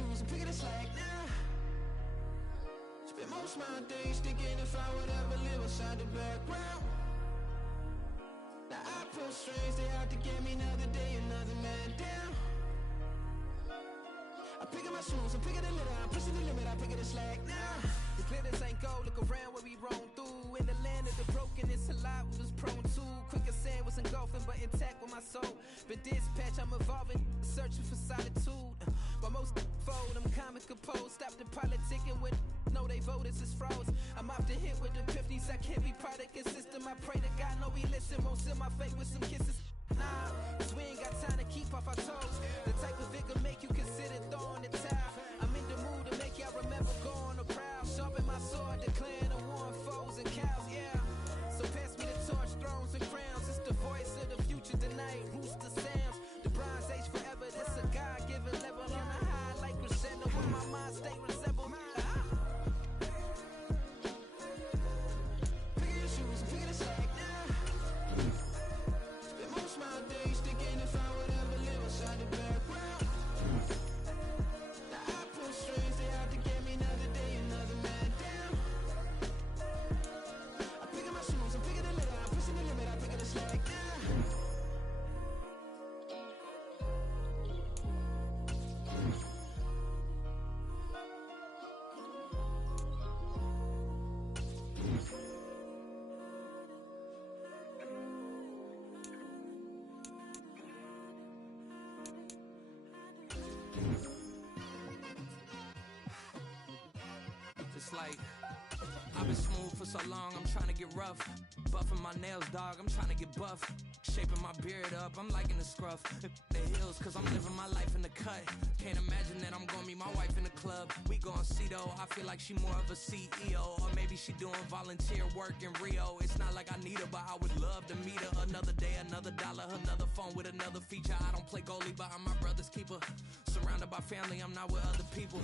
shoes and picking the slack now. Spend most of my days thinking if I would ever live outside the background. Now I pull strings, they out to get me another day, another man down. I'm picking my shoes, I'm picking the litter, I'm pushing the limit, I'm picking the slack now. The glitters ain't gold, look around where we roam through. In the land of the broken, it's a lot we was prone to. Quicker sand was engulfing, but intact with my soul. But dispatch, I'm evolving, searching for solitude. While most fold, I'm comic composed. Stop the politicking with know they voters is froze. I'm often hit with epiphanies, I can't be product and system. I pray to God, know we listen, won't seal my fate with some kisses. Nah, cause we ain't got time to keep off our toes. The type of vigor make you consider throwing the towel. I'm in the mood to make y'all remember going to proud. Sharpen my sword, declaring the war on foes and cows, yeah. So pass me the torch, thrones and crowns. It's the voice of the future tonight, rooster sounds. The Bronze Age forever, this a God-given level. On a high like crescendo, when my mind state resemble. Picking your shoes and picking the slack now. Spend most of my days thinking if I would ever live outside the background. Now I pull strings, they out to get me another day, another man down. I'm picking my shoes, I'm picking the litter, I'm pushing the limit, I'm picking the slack now. Just like I've been smooth for so long, I'm trying to get rough. Buffing my nails, dog, I'm trying to get buff. Shaping my beard up, I'm liking the scruff. The heels, cause I'm living my life in the cut. Can't imagine that I'm gonna meet my wife in the club. We gon' see though, I feel like she more of a CEO. Or maybe she doing volunteer work in Rio. It's not like I need her, but I would love to meet her. Another day, another dollar, another phone with another feature. I don't play goalie, but I'm my brother's keeper. Surrounded by family, I'm not with other people.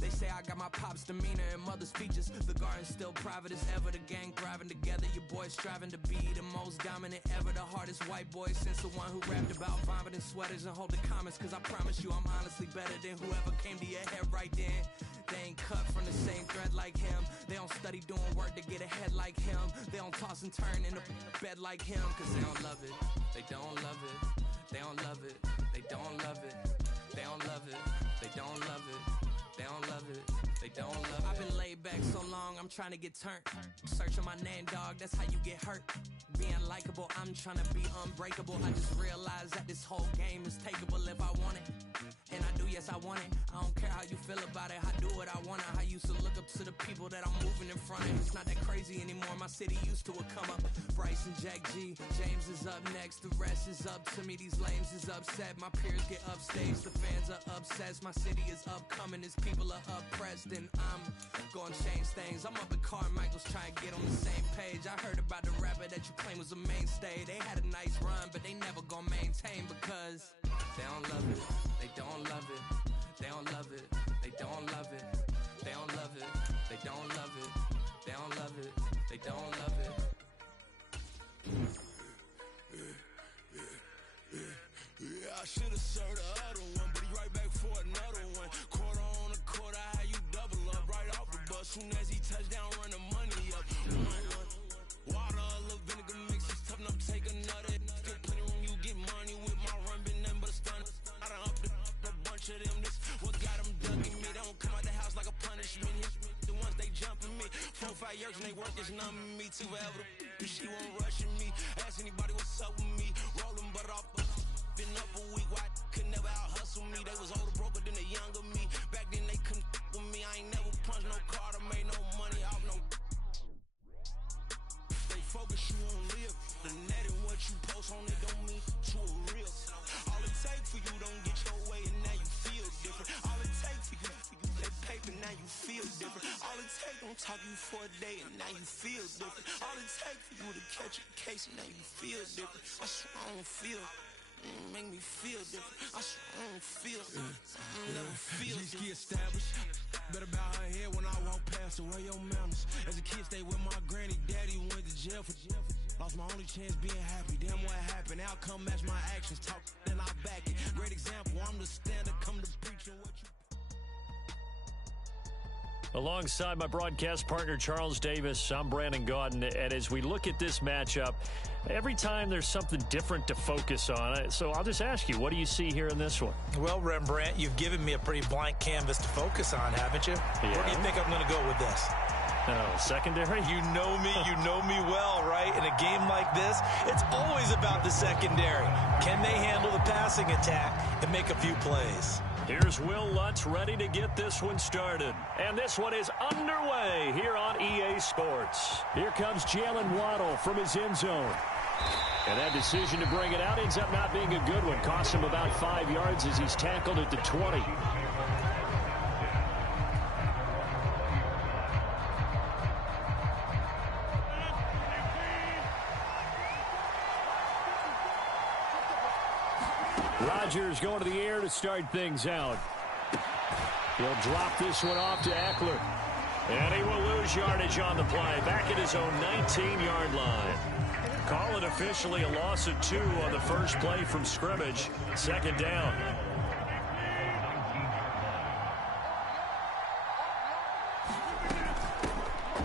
They say I got my pop's demeanor and mother's features. The garden's still private as ever, the gang thriving together. Your boys striving to be the most dominant ever. The hardest white boy since the one who rapped about vomiting sweaters and holding comments. Cause I promise you I'm honestly better than whoever came to your head right then. They ain't cut from the same thread like him. They don't study doing work to get ahead like him. They don't toss and turn in the bed like him. Cause they don't love it, they don't love it. They don't love it, they don't love it. They don't love it, they don't love it. They don't love it, they don't love it. I've been laid back so long, I'm trying to get turned. Searching my name, dog, that's how you get hurt. Being likable, I'm trying to be unbreakable. I just realized that this whole game is takeable if I want it. And I do, yes, I want it. I don't care how you feel about it, I do what I want it. I used to look up to the people that I'm moving in front of. It's not that crazy anymore, my city used to it come up. Bryce and Jack G, James is up next. The rest is up to me, these lames is upset. My peers get upstage, the fans are obsessed. My city is upcoming, its people are oppressed. And I'm gonna change things. I'm up at Carmichael's trying to get on the same page. I heard about the rapper that you claim was a mainstay. They had a nice run, but they never gonna maintain because they don't love it, they don't love it, they don't love it, they don't love it, they don't love it, they don't love it, they don't love it, they don't love it. Yeah, I should've served the other one, but he right back for another one. Quarter on a quarter, how you double up right off the bus. Soon as he touch down, run the money up. Water, a little vinegar mix, it's tough enough to take another. Still plenty room, you get money with my run, been nothing but a stun. I done up a bunch of them, this what got them ducking me. They don't come out the house like a punishment. The ones they jumping me, 4 or 5 years and they work is numbing me too forever. She won't rushing me, ask anybody what's up with me. Rolling butter off, been up a week, why could never out hustle me? They was older, broker than the younger me. Back then they couldn't with me, I ain't never punched no card or made no money off no. They focus you on live, the net and what you post on it don't mean you a real. All it take for you don't get your way and now you feel different. All it take for you that paper, now you feel different. All it take don't talk you for a day and now you feel different. All it take for you to catch a case and now you feel different. I swear I don't feel. Make me feel different. I swear I don't feel. I never feel different. Get established. Better bow her head when I walk past her. Where your manners? As a kid, stayed with my granny. Daddy went to jail for lost my only chance being happy. Damn, what happened? Outcome match my actions. Talk, then I back it. Great example. I'm the standard. Come to preach on what you. Alongside my broadcast partner, Charles Davis, I'm Brandon Gaudin. And as we look at this matchup, every time there's something different to focus on. So I'll just ask you, what do you see here in this one? Well, Rembrandt, you've given me a pretty blank canvas to focus on, haven't you? Yeah. Where do you think I'm going to go with this? Oh, secondary? You know me well, right? In a game like this, it's always about the secondary. Can they handle the passing attack and make a few plays? Here's Will Lutz ready to get this one started. And this one is underway here on EA Sports. Here comes Jalen Waddle from his end zone. And that decision to bring it out ends up not being a good one. Costs him about 5 yards as he's tackled at the 20. Rodgers going to the air to start things out. He'll drop this one off to Eckler. And he will lose yardage on the play. Back at his own 19-yard line. Call it officially a loss of 2 on the first play from scrimmage. Second down.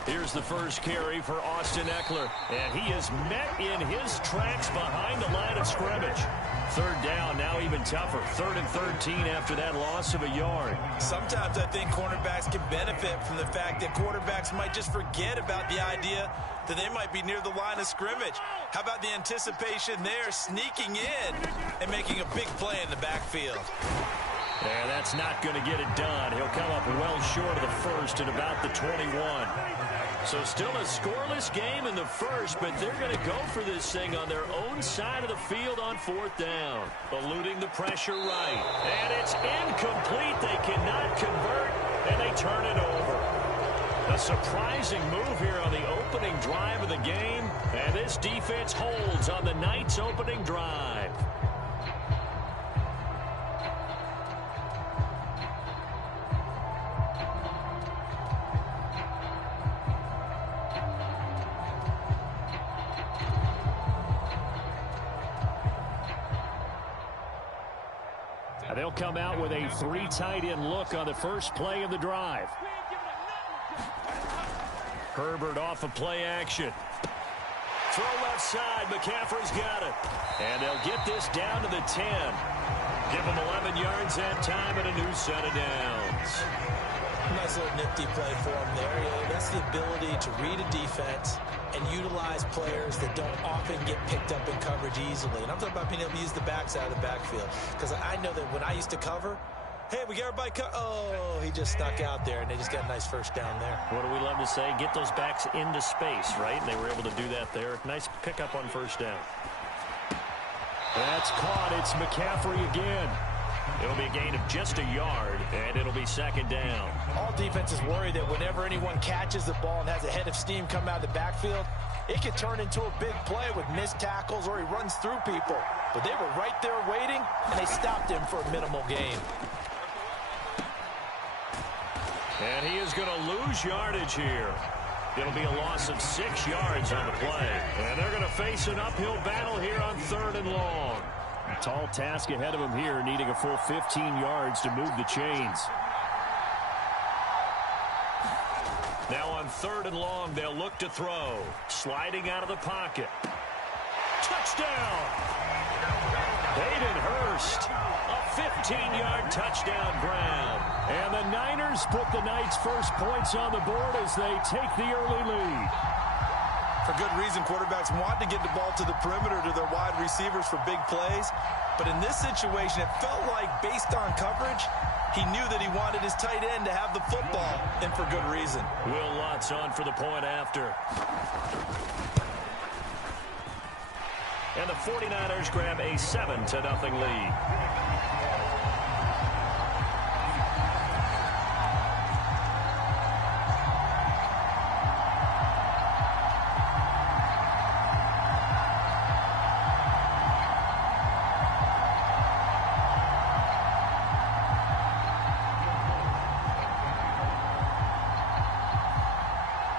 Here's the first carry for Austin Eckler. And he is met in his tracks behind the line of scrimmage. Third down, now even tougher. 3rd and 13 after that loss of a yard. Sometimes I think cornerbacks can benefit from the fact that quarterbacks might just forget about the idea that they might be near the line of scrimmage. How about the anticipation there, sneaking in and making a big play in the backfield? Yeah, that's not going to get it done. He'll come up well short of the first at about the 21. So still a scoreless game in the first, but they're going to go for this thing on their own side of the field on 4th down. Eluding the pressure right. And it's incomplete. They cannot convert, and they turn it over. A surprising move here on the opening drive of the game, and this defense holds on the night's opening drive. They'll come out with a 3 tight end look on the first play of the drive. Herbert off of play action. Throw left side. McCaffrey's got it. And they'll get this down to the 10. Give them 11 yards that time and a new set of downs. Nice little nifty play for him there. Yeah, that's the ability to read a defense and utilize players that don't often get picked up in coverage easily. And I'm talking about being able to use the backs out of the backfield. Because I know that when I used to cover, hey, we got everybody oh, he just stuck out there, and they just got a nice first down there. What do we love to say? Get those backs into space, right? And they were able to do that there. Nice pickup on first down. That's caught. It's McCaffrey again. It'll be a gain of just a yard, and it'll be second down. All defenses worry that whenever anyone catches the ball and has a head of steam come out of the backfield, it can turn into a big play with missed tackles or he runs through people. But they were right there waiting, and they stopped him for a minimal gain. And he is going to lose yardage here. It'll be a loss of 6 yards on the play. And they're going to face an uphill battle here on 3rd and long. A tall task ahead of him here, needing a full 15 yards to move the chains. Now on 3rd and long, they'll look to throw. Sliding out of the pocket. Touchdown! Hayden Hurst. A 15-yard touchdown grab. And the Niners put the Knights' first points on the board as they take the early lead. For good reason, quarterbacks want to get the ball to the perimeter to their wide receivers for big plays. But in this situation, it felt like, based on coverage, he knew that he wanted his tight end to have the football, and for good reason. Will Lutz on for the point after. And the 49ers grab a 7-0 lead.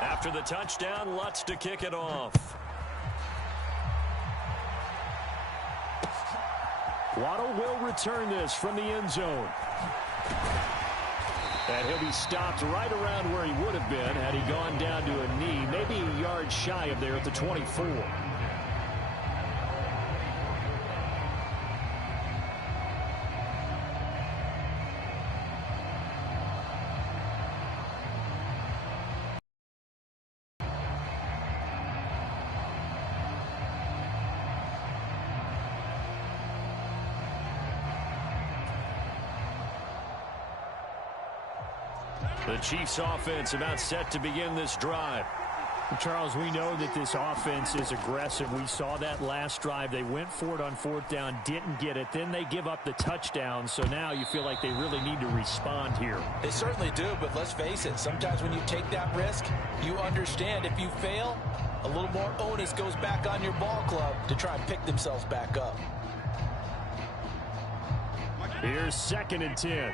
After the touchdown, Lutz to kick it off. Waddle will return this from the end zone. And he'll be stopped right around where he would have been had he gone down to a knee, maybe a yard shy of there at the 24. The Chiefs offense about set to begin this drive. Charles, we know that this offense is aggressive. We saw that last drive. They went for it on fourth down, didn't get it. Then they give up the touchdown. So now you feel like they really need to respond here. They certainly do, but let's face it. Sometimes when you take that risk, you understand if you fail, a little more onus goes back on your ball club to try and pick themselves back up. Here's 2nd and 10.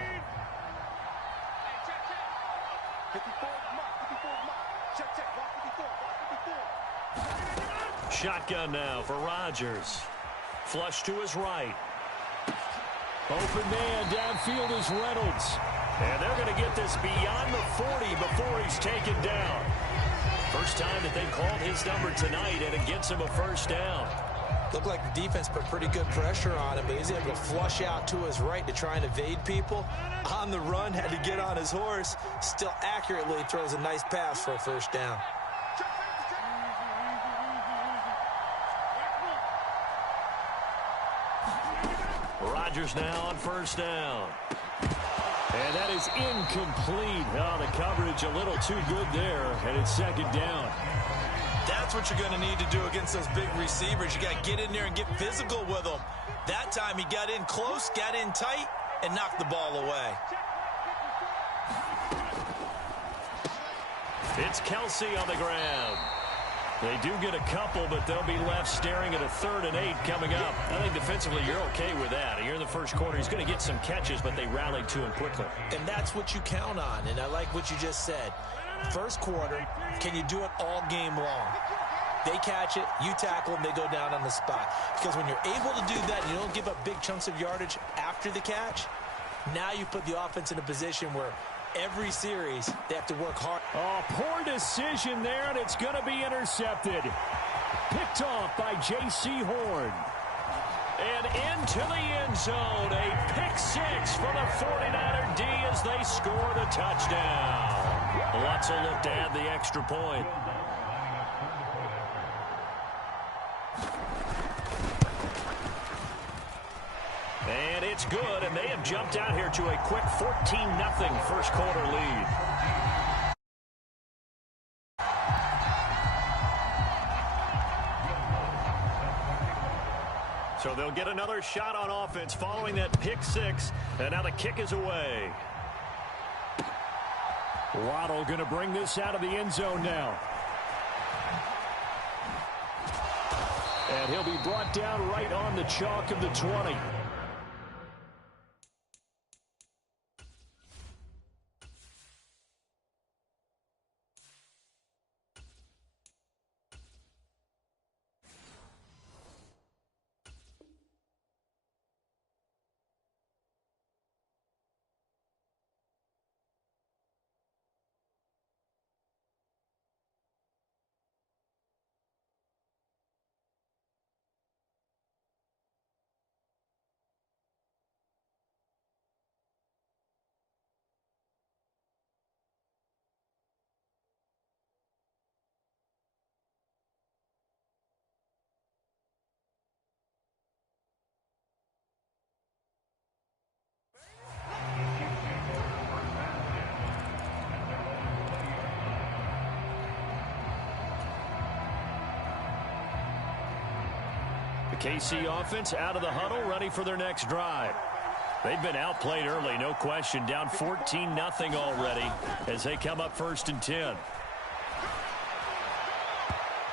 Shotgun now for Rodgers. Flush to his right. Open man downfield is Reynolds. And they're going to get this beyond the 40 before he's taken down. First time that they've called his number tonight, and it gets him a first down. Looked like the defense put pretty good pressure on him, but he's able to flush out to his right to try and evade people. On the run, had to get on his horse. Still accurately throws a nice pass for a first down. Rodgers now on first down. And that is incomplete. Oh, the coverage a little too good there, and it's 2nd down. That's what you're going to need to do against those big receivers. You got to get in there and get physical with them. That time he got in close, got in tight, and knocked the ball away. It's Kelsey on the ground. They do get a couple, but they'll be left staring at a 3rd and 8 coming up. I think defensively you're okay with that. Here in the first quarter, he's going to get some catches, but they rallied to him quickly. And that's what you count on, and I like what you just said. First quarter, can you do it all game long? They catch it, you tackle them, they go down on the spot. Because when you're able to do that, you don't give up big chunks of yardage after the catch, now you put the offense in a position where every series, they have to work hard. Oh, poor decision there, and it's going to be intercepted. Picked off by J.C. Horn. And into the end zone, a pick 6 for the 49er D as they score the touchdown. Lots of look to add the extra point. And it's good, and they have jumped out here to a quick 14-0 first quarter lead. So they'll get another shot on offense following that pick 6, and now the kick is away. Waddle going to bring this out of the end zone now. And he'll be brought down right on the chalk of the 20. KC offense out of the huddle, ready for their next drive. They've been outplayed early, no question. Down 14-0 already as they come up 1st and 10.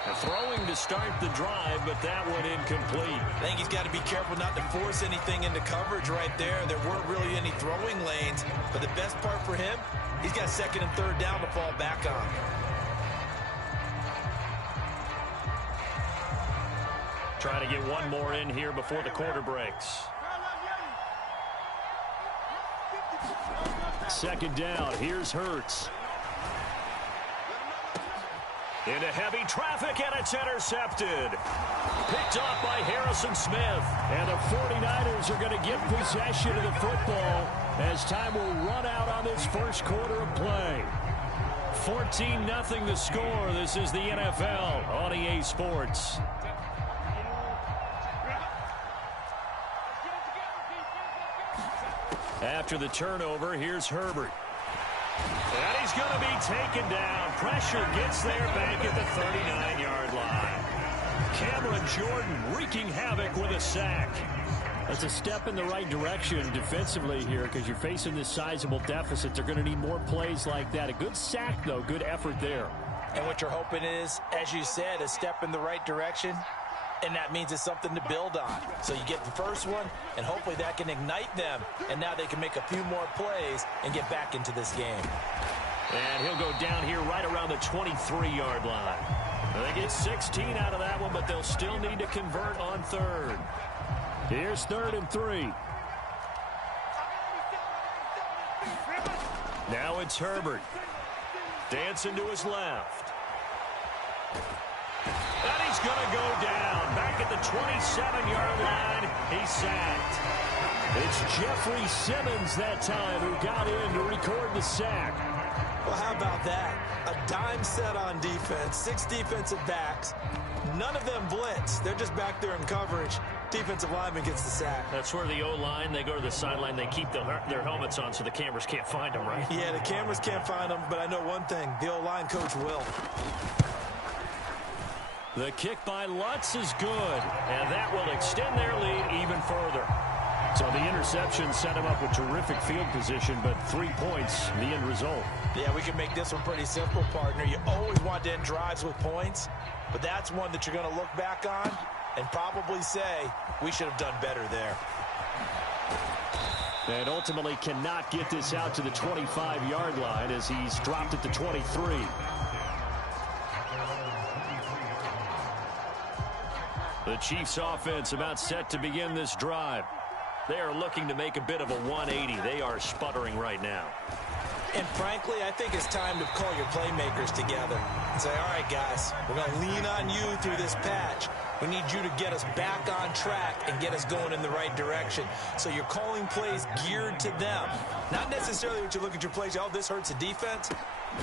And throwing to start the drive, but that one incomplete. I think he's got to be careful not to force anything into coverage right there. There weren't really any throwing lanes, but the best part for him, he's got 2nd and 3rd down to fall back on. Trying to get one more in here before the quarter breaks. Second down. Here's Hurts. Into heavy traffic, and it's intercepted. Picked off by Harrison Smith. And the 49ers are going to get possession of the football as time will run out on this first quarter of play. 14-0 the score. This is the NFL on EA Sports. After the turnover, here's Herbert. And he's going to be taken down. Pressure gets there back at the 39-yard line. Cameron Jordan wreaking havoc with a sack. That's a step in the right direction defensively here because you're facing this sizable deficit. They're going to need more plays like that. A good sack, though. Good effort there. And what you're hoping is, as you said, a step in the right direction. And that means it's something to build on. So you get the first one, and hopefully that can ignite them. And now they can make a few more plays and get back into this game. And he'll go down here right around the 23-yard line. They get 16 out of that one, but they'll still need to convert on third. Here's 3rd and 3. Now it's Herbert. Dancing to his left. And he's going to go down. Back at the 27-yard line, he's sacked. It's Jeffrey Simmons that time who got in to record the sack. Well, how about that? A dime set on defense, 6 defensive backs. None of them blitz. They're just back there in coverage. Defensive lineman gets the sack. That's where the O-line, they go to the sideline, they keep their helmets on so the cameras can't find them, right? Yeah, the cameras can't find them, but I know one thing. The O-line coach will. The kick by Lutz is good, and that will extend their lead even further. So the interception set him up with terrific field position, but 3 points, the end result. Yeah, we can make this one pretty simple, partner. You always want to end drives with points, but that's one that you're going to look back on and probably say, we should have done better there. And ultimately cannot get this out to the 25-yard line as he's dropped at the 23. The Chiefs offense about set to begin this drive. They are looking to make a bit of a 180. They are sputtering right now. And frankly, I think it's time to call your playmakers together and say, all right, guys, we're going to lean on you through this patch. We need you to get us back on track and get us going in the right direction. So you're calling plays geared to them. Not necessarily what you look at your plays, oh, this hurts the defense.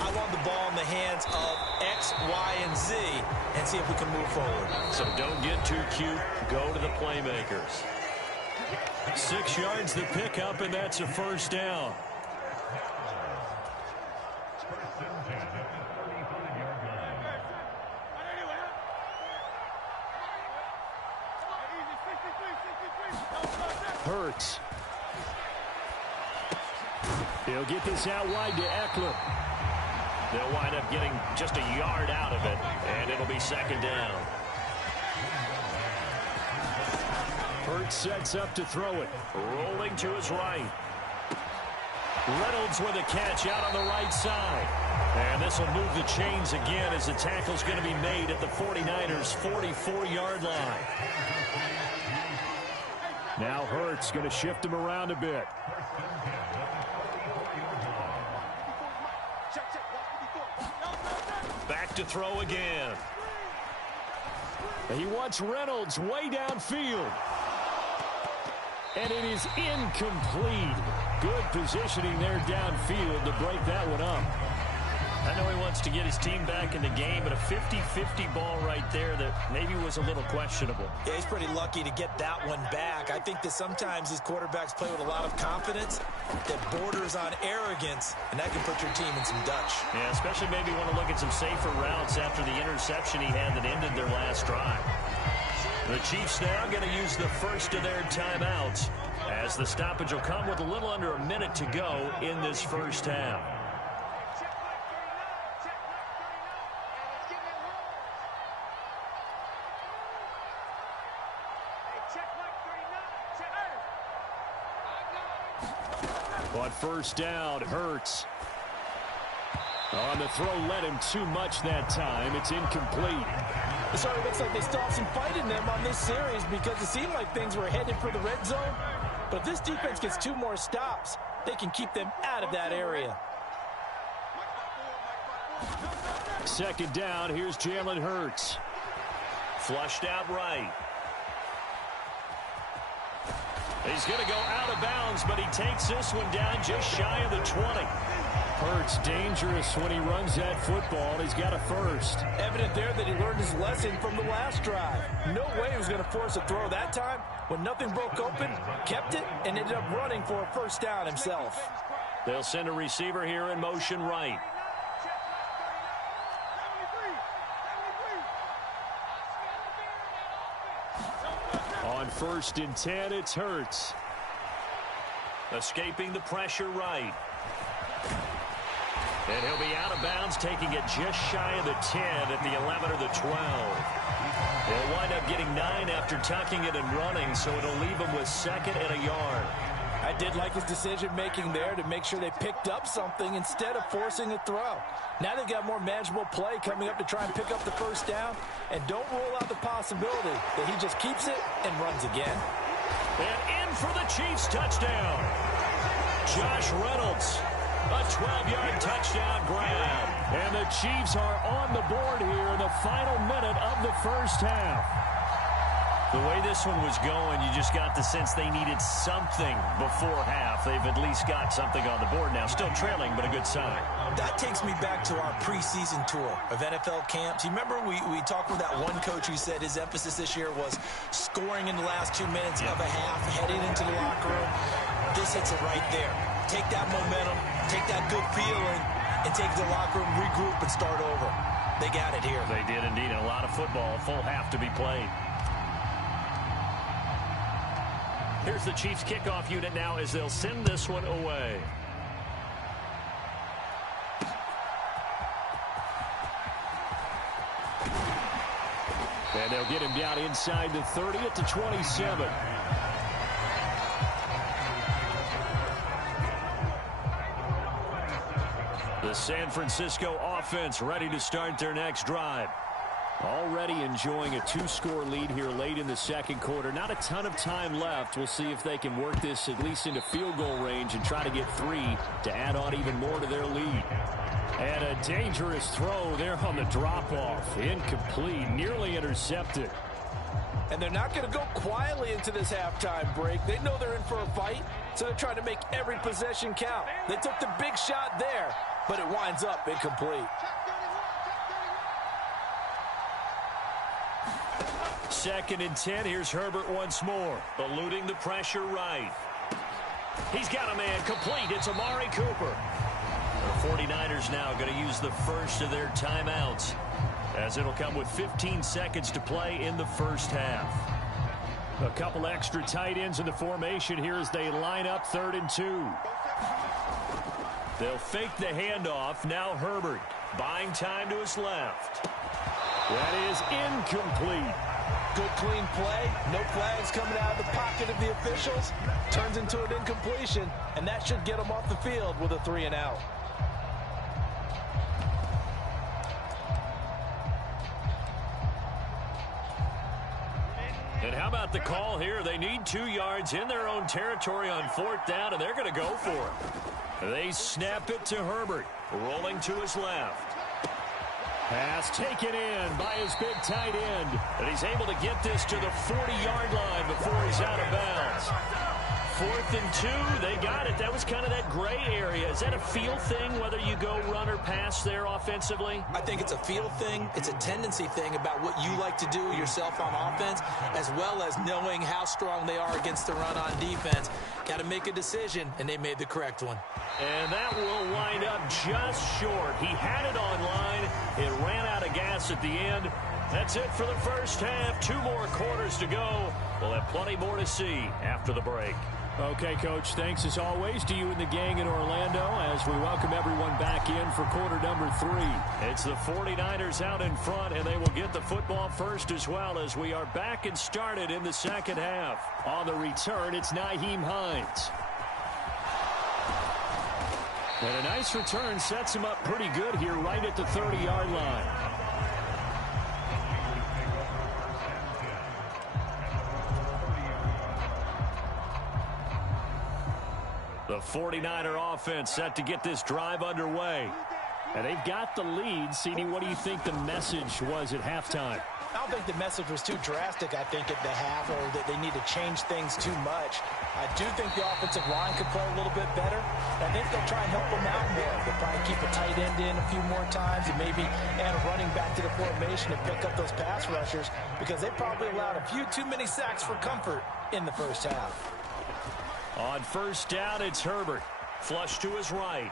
I want the ball in the hands of X, Y, and Z and see if we can move forward. So don't get too cute. Go to the playmakers. 6 yards the pickup, and that's a first down. Hurts. He'll get this out wide to Eckler. They'll wind up getting just a yard out of it, and it'll be second down. Hurts sets up to throw it. Rolling to his right. Reynolds with a catch out on the right side. And this will move the chains again as the tackle's going to be made at the 49ers' 44-yard line. Now Hurts going to shift him around a bit. Back to throw again. He wants Reynolds way downfield. And it is incomplete. Good positioning there downfield to break that one up. I know he wants to get his team back in the game, but a 50-50 ball right there that maybe was a little questionable. Yeah, he's pretty lucky to get that one back. I think that sometimes these quarterbacks play with a lot of confidence that borders on arrogance, and that can put your team in some Dutch. Yeah, especially maybe want to look at some safer routes after the interception he had that ended their last drive. The Chiefs now going to use the first of their timeouts as the stoppage will come with a little under a minute to go in this first half. On first down, Hurts. On the throw, led him too much that time. It's incomplete. So it looks like they still have some fight in them on this series because it seemed like things were headed for the red zone. But if this defense gets 2 more stops, they can keep them out of that area. Second down, here's Jalen Hurts. Flushed out right. He's going to go out of bounds, but he takes this one down just shy of the 20. Hurts dangerous when he runs that football. He's got a first. Evident there that he learned his lesson from the last drive. No way he was going to force a throw that time. When nothing broke open, kept it, and ended up running for a first down himself. They'll send a receiver here in motion right. On 1st and 10, it's Hurts. Escaping the pressure right. And he'll be out of bounds, taking it just shy of the 10 at the 11 or the 12. He'll wind up getting 9 after tucking it and running, so it'll leave him with 2nd and a yard. I did like his decision-making there to make sure they picked up something instead of forcing a throw. Now they've got more manageable play coming up to try and pick up the first down, and don't rule out the possibility that he just keeps it and runs again. And in for the Chiefs touchdown. Josh Reynolds, a 12-yard touchdown grab. And the Chiefs are on the board here in the final minute of the first half. The way this one was going, you just got the sense they needed something before half. They've at least got something on the board now. Still trailing, but a good sign. That takes me back to our preseason tour of NFL camps. You remember we talked with that one coach who said his emphasis this year was scoring in the last 2 minutes of a half, heading into the locker room. This hits it right there. Take that momentum, take that good feeling, and take the locker room, regroup, and start over. They got it here. They did indeed. A lot of football, full half to be played. Here's the Chiefs kickoff unit now as they'll send this one away. And they'll get him down inside the 30 at the 27. The San Francisco offense ready to start their next drive. Already enjoying a 2-score lead here late in the second quarter. Not a ton of time left. We'll see if they can work this at least into field goal range and try to get 3 to add on even more to their lead. And a dangerous throw there on the drop-off. Incomplete, nearly intercepted. And they're not going to go quietly into this halftime break. They know they're in for a fight, so they're trying to make every possession count. They took the big shot there, but it winds up incomplete. 2nd and 10. Here's Herbert once more. Eluding the pressure right. He's got a man complete. It's Amari Cooper. The 49ers now going to use the first of their timeouts, as it'll come with 15 seconds to play in the first half. A couple extra tight ends in the formation here as they line up 3rd and 2. They'll fake the handoff. Now Herbert buying time to his left. That is incomplete. Good clean play. No flags coming out of the pocket of the officials. Turns into an incompletion, and that should get them off the field with a 3 and out. And how about the call here? They need 2 yards in their own territory on 4th down, and they're going to go for it. They snap it to Herbert, rolling to his left. Pass taken in by his big tight end. And he's able to get this to the 40-yard line before he's out of bounds. 4th and 2, they got it. That was kind of that gray area. Is that a feel thing, whether you go run or pass there offensively? I think it's a feel thing. It's a tendency thing about what you like to do yourself on offense, as well as knowing how strong they are against the run on defense. Got to make a decision, and they made the correct one. And that will wind up just short. He had it on line. It ran out of gas at the end. That's it for the first half. 2 more quarters to go. We'll have plenty more to see after the break. Okay, Coach, thanks as always to you and the gang in Orlando as we welcome everyone back in for quarter number 3. It's the 49ers out in front, and they will get the football first as well as we are back and started in the second half. On the return, it's Nyheim Hines. And a nice return sets him up pretty good here right at the 30-yard line. The 49er offense set to get this drive underway. And they've got the lead. CD, what do you think the message was at halftime? I don't think the message was too drastic, I think, at the half, or that they need to change things too much. I do think the offensive line could play a little bit better. I think they'll try and help them out more. They'll probably keep a tight end in a few more times and maybe add a running back to the formation and pick up those pass rushers, because they probably allowed a few too many sacks for comfort in the first half. On first down, it's Herbert. Flush to his right.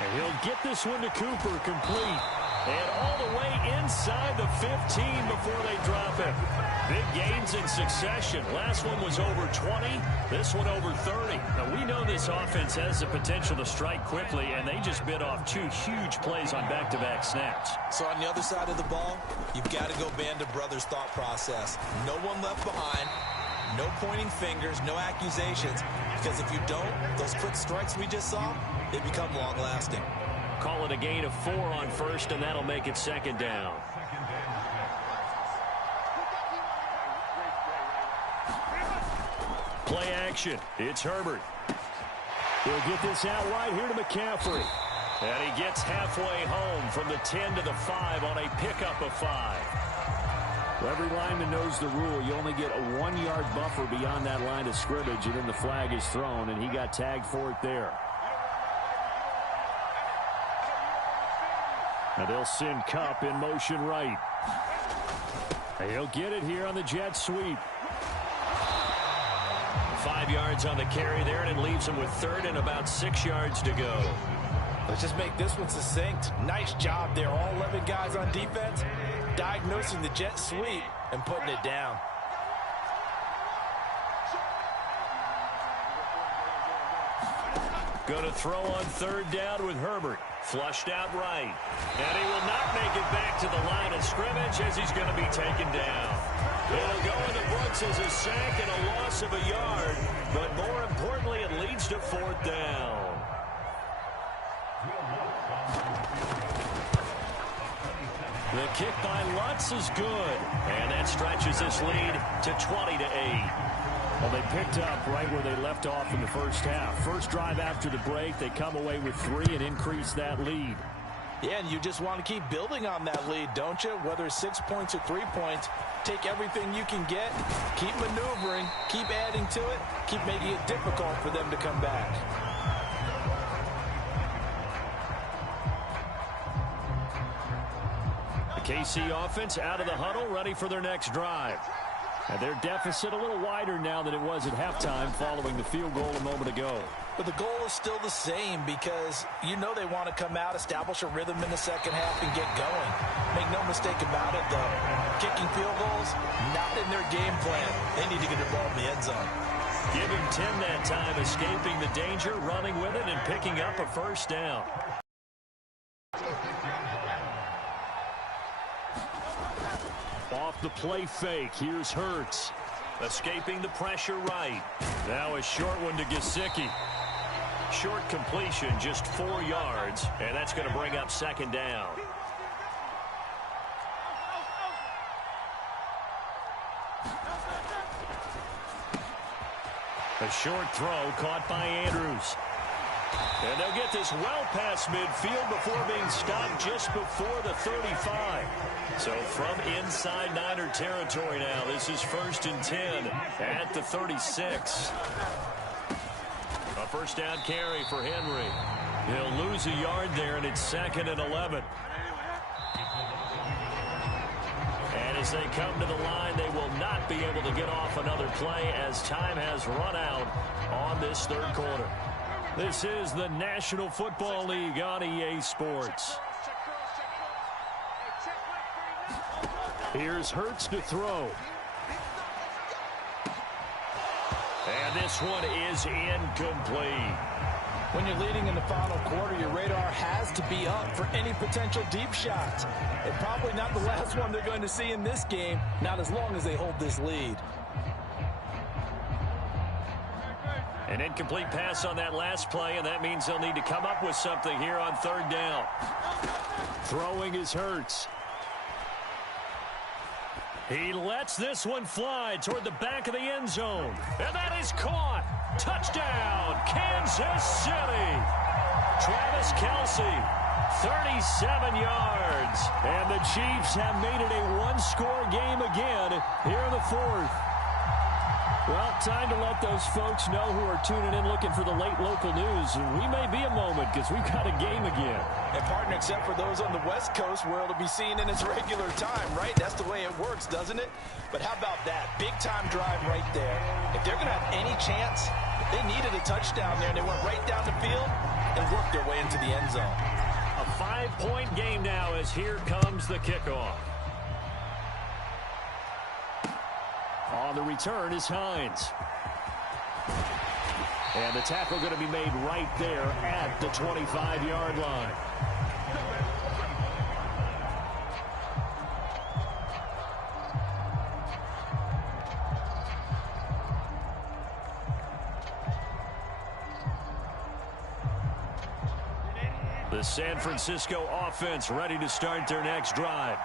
And he'll get this one to Cooper, complete. And all the way inside the 15 before they drop it. Big gains in succession. Last one was over 20. This one over 30. Now, we know this offense has the potential to strike quickly, and they just bit off 2 huge plays on back-to-back snaps. So on the other side of the ball, you've got to go Band of Brothers thought process. No one left behind. No pointing fingers, no accusations. Because if you don't, those quick strikes we just saw, they become long-lasting. Call it a gain of 4 on first, and that'll make it second down. Play action. It's Herbert. He'll get this out right here to McCaffrey. And he gets halfway home from the 10 to the 5 on a pickup of 5. Well, every lineman knows the rule. You only get a 1-yard buffer beyond that line of scrimmage, and then the flag is thrown, and he got tagged for it there. And they'll send Kupp in motion right. And he'll get it here on the jet sweep. 5 yards on the carry there, and it leaves him with third and about 6 yards to go. Let's just make this one succinct. Nice job there. All 11 guys on defense diagnosing the jet sweep and putting it down. Going to throw on third down with Herbert. Flushed out right. And he will not make it back to the line of scrimmage as he's going to be taken down. It'll go in the books as a sack and a loss of a yard. But more importantly, it leads to fourth down. The kick by Lutz is good. And that stretches this lead to 20-8. Well, they picked up right where they left off in the first half. First drive after the break, they come away with 3 and increase that lead. Yeah, and you just want to keep building on that lead, don't you? Whether it's 6 points or 3 points, take everything you can get, keep maneuvering, keep adding to it, keep making it difficult for them to come back. The KC offense out of the huddle, ready for their next drive. And their deficit a little wider now than it was at halftime following the field goal a moment ago. But the goal is still the same, because you know they want to come out, establish a rhythm in the second half, and get going. Make no mistake about it, though. Kicking field goals, not in their game plan. They need to get the ball in the end zone. Give him 10 that time, escaping the danger, running with it, and picking up a first down. Off the play fake, here's Hurts. Escaping the pressure right. Now a short one to Gesicki. Short completion, just 4 yards, and that's going to bring up second down. A short throw caught by Andrews. And they'll get this well past midfield before being stopped just before the 35. So from inside Niner territory now, this is 1st and 10 at the 36. A first down carry for Henry. He'll lose a yard there, and it's 2nd and 11. And as they come to the line, they will not be able to get off another play as time has run out on this third quarter. This is the National Football League on EA Sports. Here's Hurts to throw. And this one is incomplete. When you're leading in the final quarter, your radar has to be up for any potential deep shots. And probably not the last one they're going to see in this game, not as long as they hold this lead. An incomplete pass on that last play, and that means they'll need to come up with something here on third down. Throwing is Hurts. He lets this one fly toward the back of the end zone. And that is caught. Touchdown, Kansas City. Travis Kelce, 37 yards. And the Chiefs have made it a one-score game again here in the fourth. Well, time to let those folks know who are tuning in looking for the late local news. And we may be a moment because we've got a game again. And partner, except for those on the West Coast where it'll be seen in its regular time, right? That's the way it works, doesn't it? But how about that? Big-time drive right there. If they're going to have any chance, they needed a touchdown there, and they went right down the field and worked their way into the end zone. A 5-point game now as here comes the kickoff. On the return is Hines. And the tackle going to be made right there at the 25-yard line. The San Francisco offense ready to start their next drive.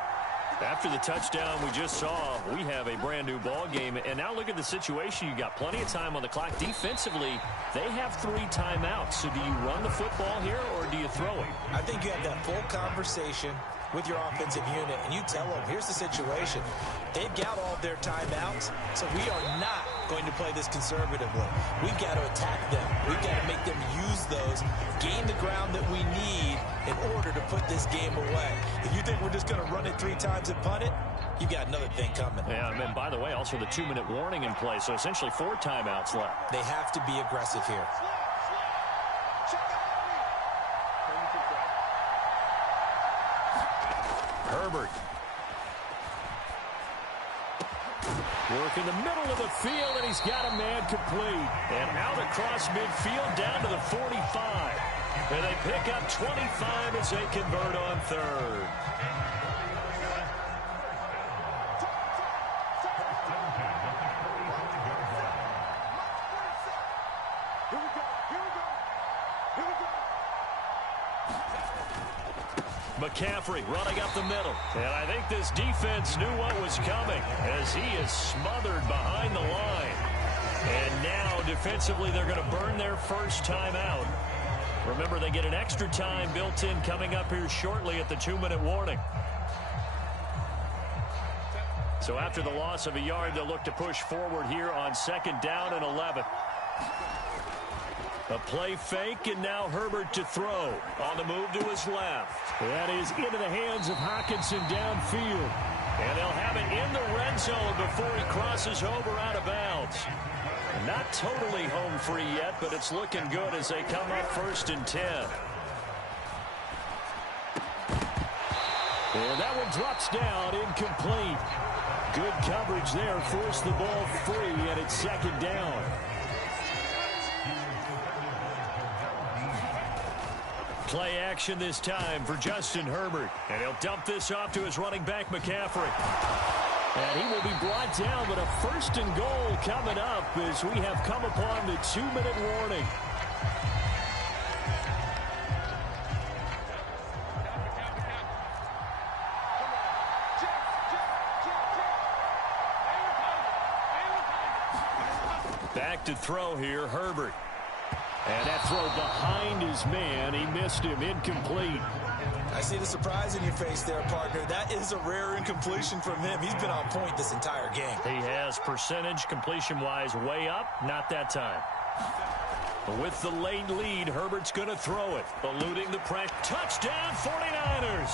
After the touchdown we just saw, we have a brand new ball game. And now look at the situation. You got plenty of time on the clock. Defensively, they have 3 timeouts. So do you run the football here or do you throw it? I think you have that full conversation with your offensive unit, and you tell them, here's the situation. They've got all of their timeouts, so we are not going to play this conservatively. We've got to attack them. We've got to make them use those, gain the ground that we need in order to put this game away. If you think we're just going to run it 3 times and punt it, you've got another thing coming. Yeah, and by the way, also the 2-minute warning in play, so essentially 4 timeouts left. They have to be aggressive here. Herbert. Work in the middle of the field, and he's got a man complete. And out across midfield down to the 45. And they pick up 25 as they convert on third. McCaffrey running up the middle. And I think this defense knew what was coming as he is smothered behind the line. And now defensively they're going to burn their first time out. Remember, they get an extra time built in coming up here shortly at the 2-minute warning. So after the loss of a yard, they'll look to push forward here on 2nd down and 11. A play fake, and now Herbert to throw. On the move to his left. That is into the hands of Hockenson downfield. And they'll have it in the red zone before he crosses over out of bounds. Not totally home free yet, but it's looking good as they come up 1st and 10. And that one drops down, incomplete. Good coverage there, forced the ball free, and it's 2nd down. Play action this time for Justin Herbert. And he'll dump this off to his running back, McCaffrey. And he will be brought down, but a 1st and goal coming up as we have come upon the 2-minute warning. Back to throw here, Herbert. And that throw behind his man. He missed him. Incomplete. I see the surprise in your face there, partner. That is a rare incompletion from him. He's been on point this entire game. He has percentage completion-wise way up. Not that time. With the late lead, Herbert's going to throw it. Eluding the pressure. Touchdown, 49ers.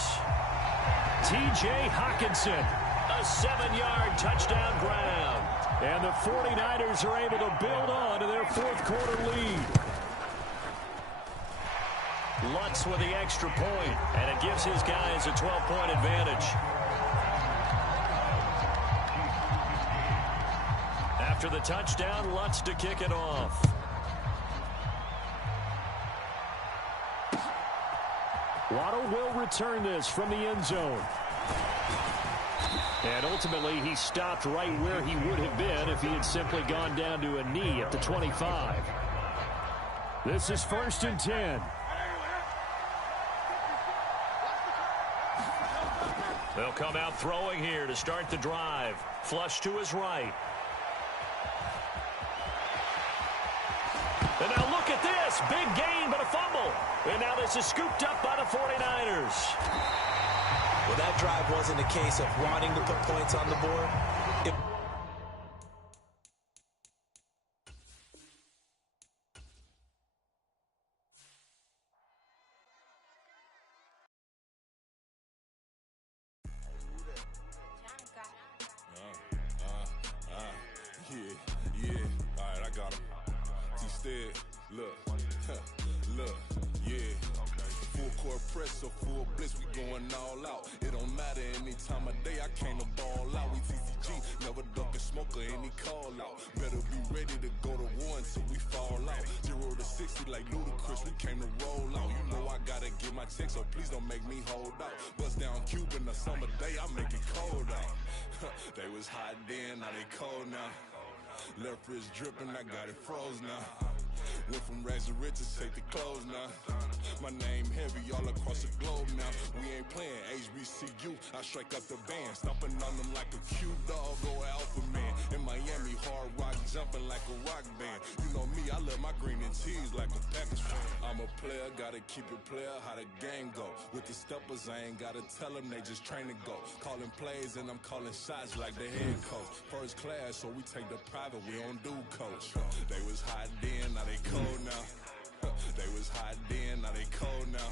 T.J. Hockenson. A 7-yard touchdown grab. And the 49ers are able to build on to their 4th quarter lead. Lutz with the extra point, and it gives his guys a 12-point advantage. After the touchdown, Lutz to kick it off. Waddle will return this from the end zone. And ultimately, he stopped right where he would have been if he had simply gone down to a knee at the 25. This is 1st and 10. They'll come out throwing here to start the drive. Flush to his right. And now look at this. Big gain, but a fumble. And now this is scooped up by the 49ers. Well, that drive wasn't a case of wanting to put points on the board. Yeah. All right, I got him. T-Stead, look, yeah. Full court press, so full blitz, we going all out. It don't matter any time of day, I came to ball out. We TCG, never ducking smoker, any call out. Better be ready to go to war until we fall out. 0 to 60 like Ludacris, we came to roll out. You know I gotta get my check, so please don't make me hold out. Bust down Cuban, a summer day, I make it cold out. They was hot then, now they cold now. Left wrist dripping, I got it froze now. Went from rags to riches, take the clothes now. My name heavy all across the globe now. We ain't playing HBCU, I strike up the band. Stomping on them like a cute dog or alpha man. In Miami, hard rock jumping like a rock band. You know me, I love my green and tees like a Packers fan. I'm a player, gotta keep it player, how the game go. With the steppers, I ain't gotta tell them, they just train to go. Calling plays and I'm calling shots like the head coach. First class, so we take the private, we don't do coach. They was hot then, now they cold now. They was hot then, now they cold now.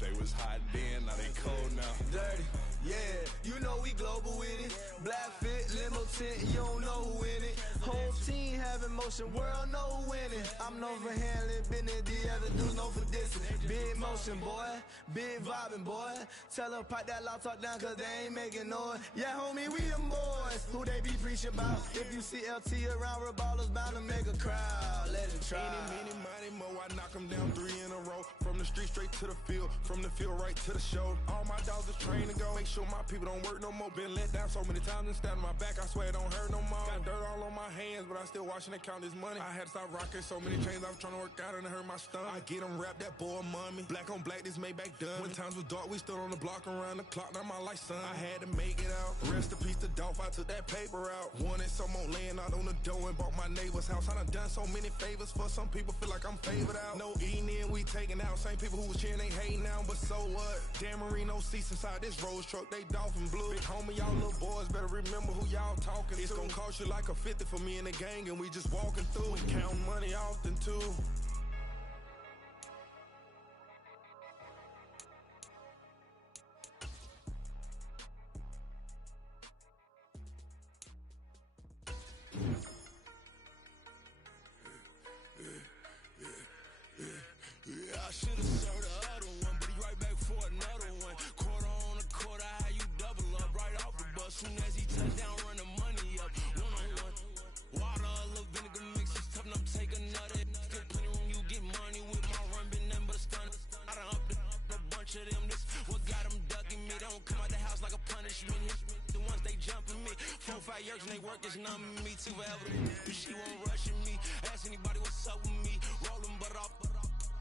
They was hot then, now they cold now. Dirty, yeah, you know we global with it. Black fit, limo tint, you don't know who in it. Whole team having motion, world know who winning. I'm known for handling business, the other dudes known for dissing. Big motion, boy, big vibing, boy. Tell them pipe that loud talk down, cause they ain't making noise. Yeah, homie, we them boys, who they be preaching about. If you see LT around, Reballer's bound to make a crowd. Let it try. Many, mo, I knock them down 3 in a row. From the street straight to the field, from the field right to the show. All my dogs are trained to go. Make sure my people don't work no more. Been let down so many times and stand on my back, I swear it don't hurt no more. Got dirt all on my hands, but I still watching it count this money. I had to stop rocking so many chains, I was trying to work out and it hurt my stomach. I get them rap, that boy mommy. Black on black, this Maybach done. When times was dark, we stood on the block around the clock. Now my life, son, I had to make it out. Rest in peace to Dolph, I took that paper out. Wanted some more laying out on the dough and bought my neighbor's house. I done so many favors for some people, feel like I'm favored out. No eating in, we taking out. Same people who was cheering, they hating now, but so what? Dan Marino seats inside this Rolls truck, they dolphin blue. Big homie, y'all little boys better remember who y'all talking to. It's gonna cost you like a 50 for me and the gang, and we just walking through. Counting money often too. Yeah, I should've served the other one, but he right back for another one. Quarter on a quarter, how you double up right off the bus. Soon as he touch down, run the money up. 1-on-1. Water, a little vinegar mix, it's tough, and I'm taking another. Still plenty room, you get money with my run, been nothing but a stun. I done up a bunch of them, this what got them ducking me. They don't come out the house like a punishment. The ones they jumping me. 4-5 years and they work is numbing me. Too forever, she won't rushing me. Ask anybody what's up with me. Rolling butt off.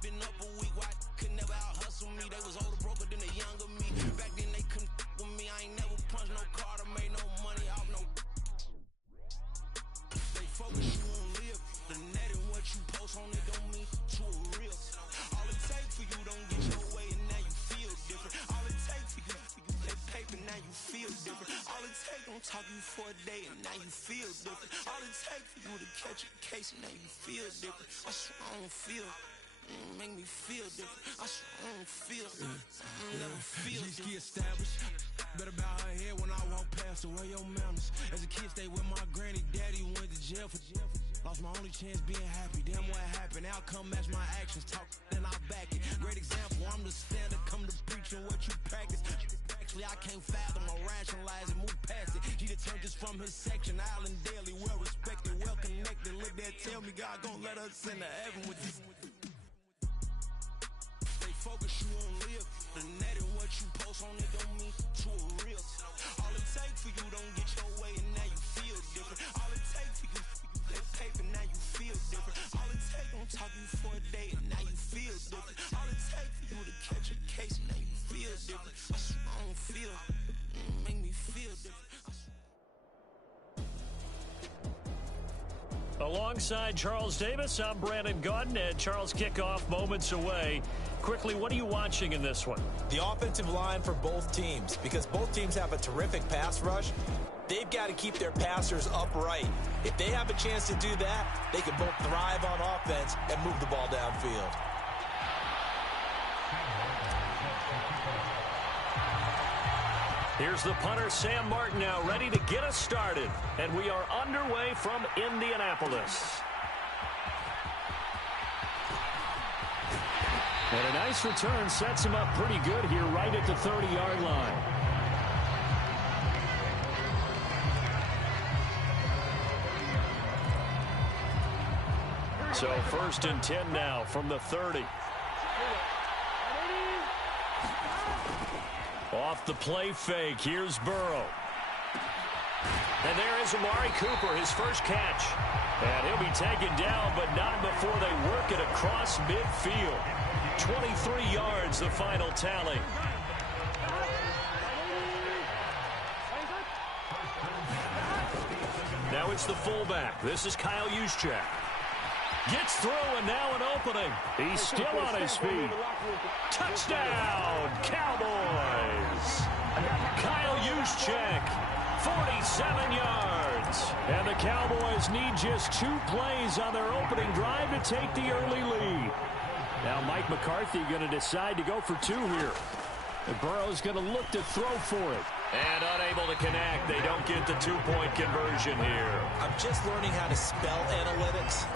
Been up a week, why could never out hustle me? They was older, broker than the younger me. Back then they couldn't with me. I ain't never punched no card or made no money off no. They focus you on live. The net and what you post on it don't mean to a real. All it takes for you don't get your way and now you feel different. All it takes for you that paper now you feel different. All it takes don't talk you for a day and now you feel different. All it takes for you to catch a case and now you feel different. I swear I don't feel. Make me feel different. I swear I don't feel. Never feel different. Get established. Better bow her head when I walk past her. Where your manners? As a kid, stay with my granny. Daddy went to jail for jail. Lost my only chance being happy. Damn, what happened? Outcome match my actions. Talk, then I back it. Great example. I'm the standard. Come to preach on what you practice. Actually, I can't fathom or rationalize and move past it. He turned this from his section. Island daily, well respected, well connected. Look there, tell me God gon' let us into heaven with this. Focus you on live. The net and what you post on it don't mean to a real. All it takes for you don't get your way and now you feel different. All it takes for you that paper now you feel different. All it takes don't talk you for a day and now you feel different. All it takes for you to catch a case Alongside Charles Davis, I'm Brandon Gaudin, and Charles, kickoff moments away. Quickly, what are you watching in this one? The offensive line for both teams, because both teams have a terrific pass rush. They've got to keep their passers upright. If they have a chance to do that, they can both thrive on offense and move the ball downfield. Here's the punter, Sam Martin, now ready to get us started. And we are underway from Indianapolis. And a nice return sets him up pretty good here right at the 30-yard line. So 1st and 10 now from the 30. Off the play fake, here's Burrow. And there is Amari Cooper, his first catch. And he'll be taken down, but not before they work it across midfield. 23 yards, the final tally. Now it's the fullback. This is Kyle Juszczyk. Gets through, and now an opening. He's still on his feet. Touchdown, Cowboys. Kyle Juszczyk, 47 yards. And the Cowboys need just 2 plays on their opening drive to take the early lead. Now Mike McCarthy going to decide to go for 2 here. And Burrow's going to look to throw for it. And unable to connect. They don't get the 2-point conversion here. I'm just learning how to spell analytics,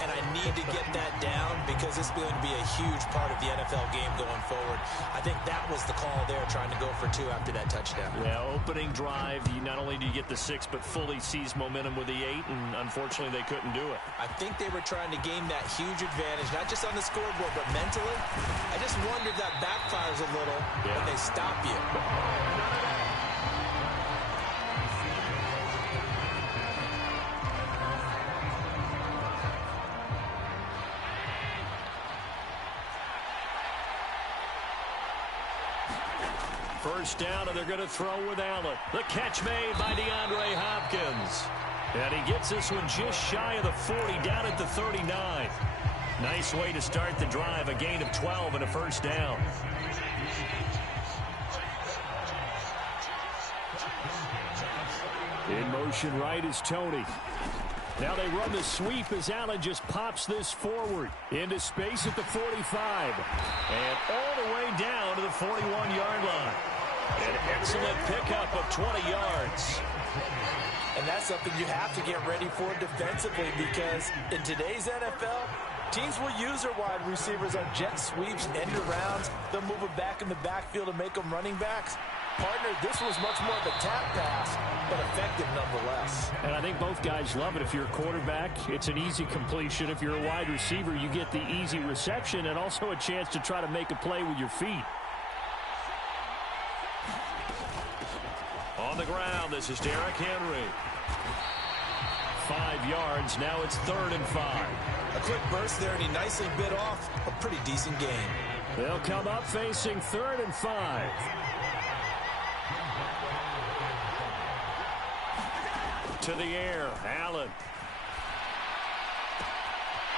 and I need to get that down because it's going to be a huge part of the NFL game going forward. I think that was the call there, trying to go for 2 after that touchdown. Yeah, opening drive, not only do you get the 6, but fully seize momentum with the 8, and unfortunately they couldn't do it. I think they were trying to gain that huge advantage, not just on the scoreboard, but mentally. I just wonder if that backfires a little when they stop you. First down, and they're going to throw with Allen. The catch made by DeAndre Hopkins. And he gets this one just shy of the 40, down at the 39. Nice way to start the drive, a gain of 12 and a first down. In motion right is Tony. Now they run the sweep as Allen just pops this forward into space at the 45. And all the way down to the 41-yard line. An excellent pickup of 20 yards. And that's something you have to get ready for defensively, because in today's NFL, teams will use their wide receivers on jet sweeps, end arounds. They'll move it back in the backfield and make them running backs. Partner, this was much more of a tap pass, but effective nonetheless. And I think both guys love it. If you're a quarterback, it's an easy completion. If you're a wide receiver, you get the easy reception and also a chance to try to make a play with your feet. On the ground, this is Derrick Henry. 5 yards, now it's 3rd and 5. A quick burst there, and he nicely bit off a pretty decent gain. They'll come up facing 3rd and 5. To the air, Allen.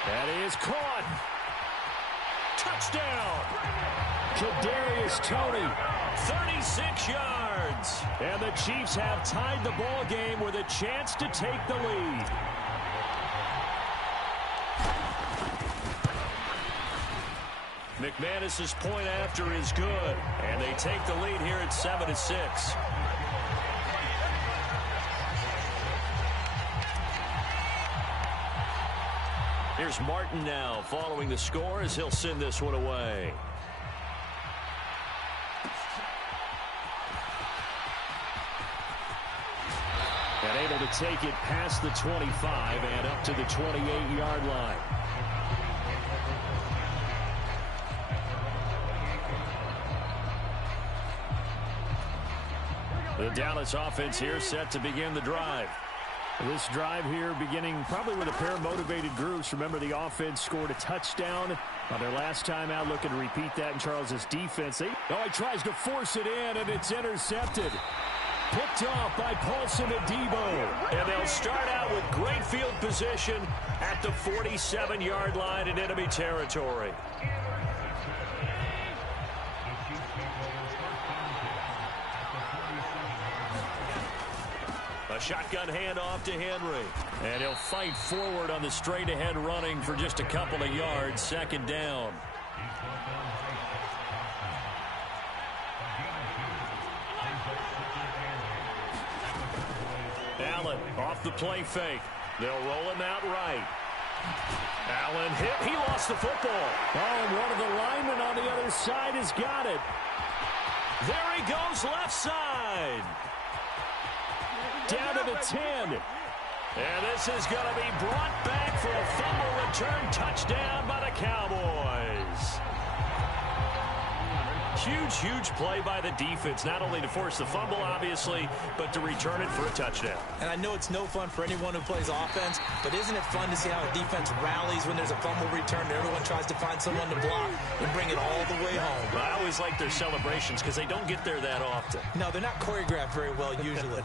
That is caught. Touchdown. Kadarius Toney. 36 yards. And the Chiefs have tied the ball game with a chance to take the lead. McManus's point after is good. And they take the lead here at 7-6. Here's Martin now following the score as he'll send this one away. And able to take it past the 25 and up to the 28-yard line. The Dallas offense here set to begin the drive. This drive here beginning probably with a pair of motivated groups. Remember, the offense scored a touchdown on their last time out. Looking to repeat that in Charles's defense. He tries to force it in, and it's intercepted. Picked off by Paulson Adebo. And they'll start out with great field position at the 47-yard line in enemy territory. A shotgun handoff to Henry. And he'll fight forward on the straight-ahead running for just a couple of yards. Second down. Allen off the play fake. They'll roll him out right. Allen hit. He lost the football. Oh, and one of the linemen on the other side has got it. There he goes, left side. Down to the 10. And this is going to be brought back for a fumble return touchdown by the Cowboys. Huge play by the defense, not only to force the fumble, obviously, but to return it for a touchdown. And I know it's no fun for anyone who plays offense, but isn't it fun to see how a defense rallies when there's a fumble return and everyone tries to find someone to block and bring it all the way home? I always like their celebrations because they don't get there that often. No, they're not choreographed very well usually.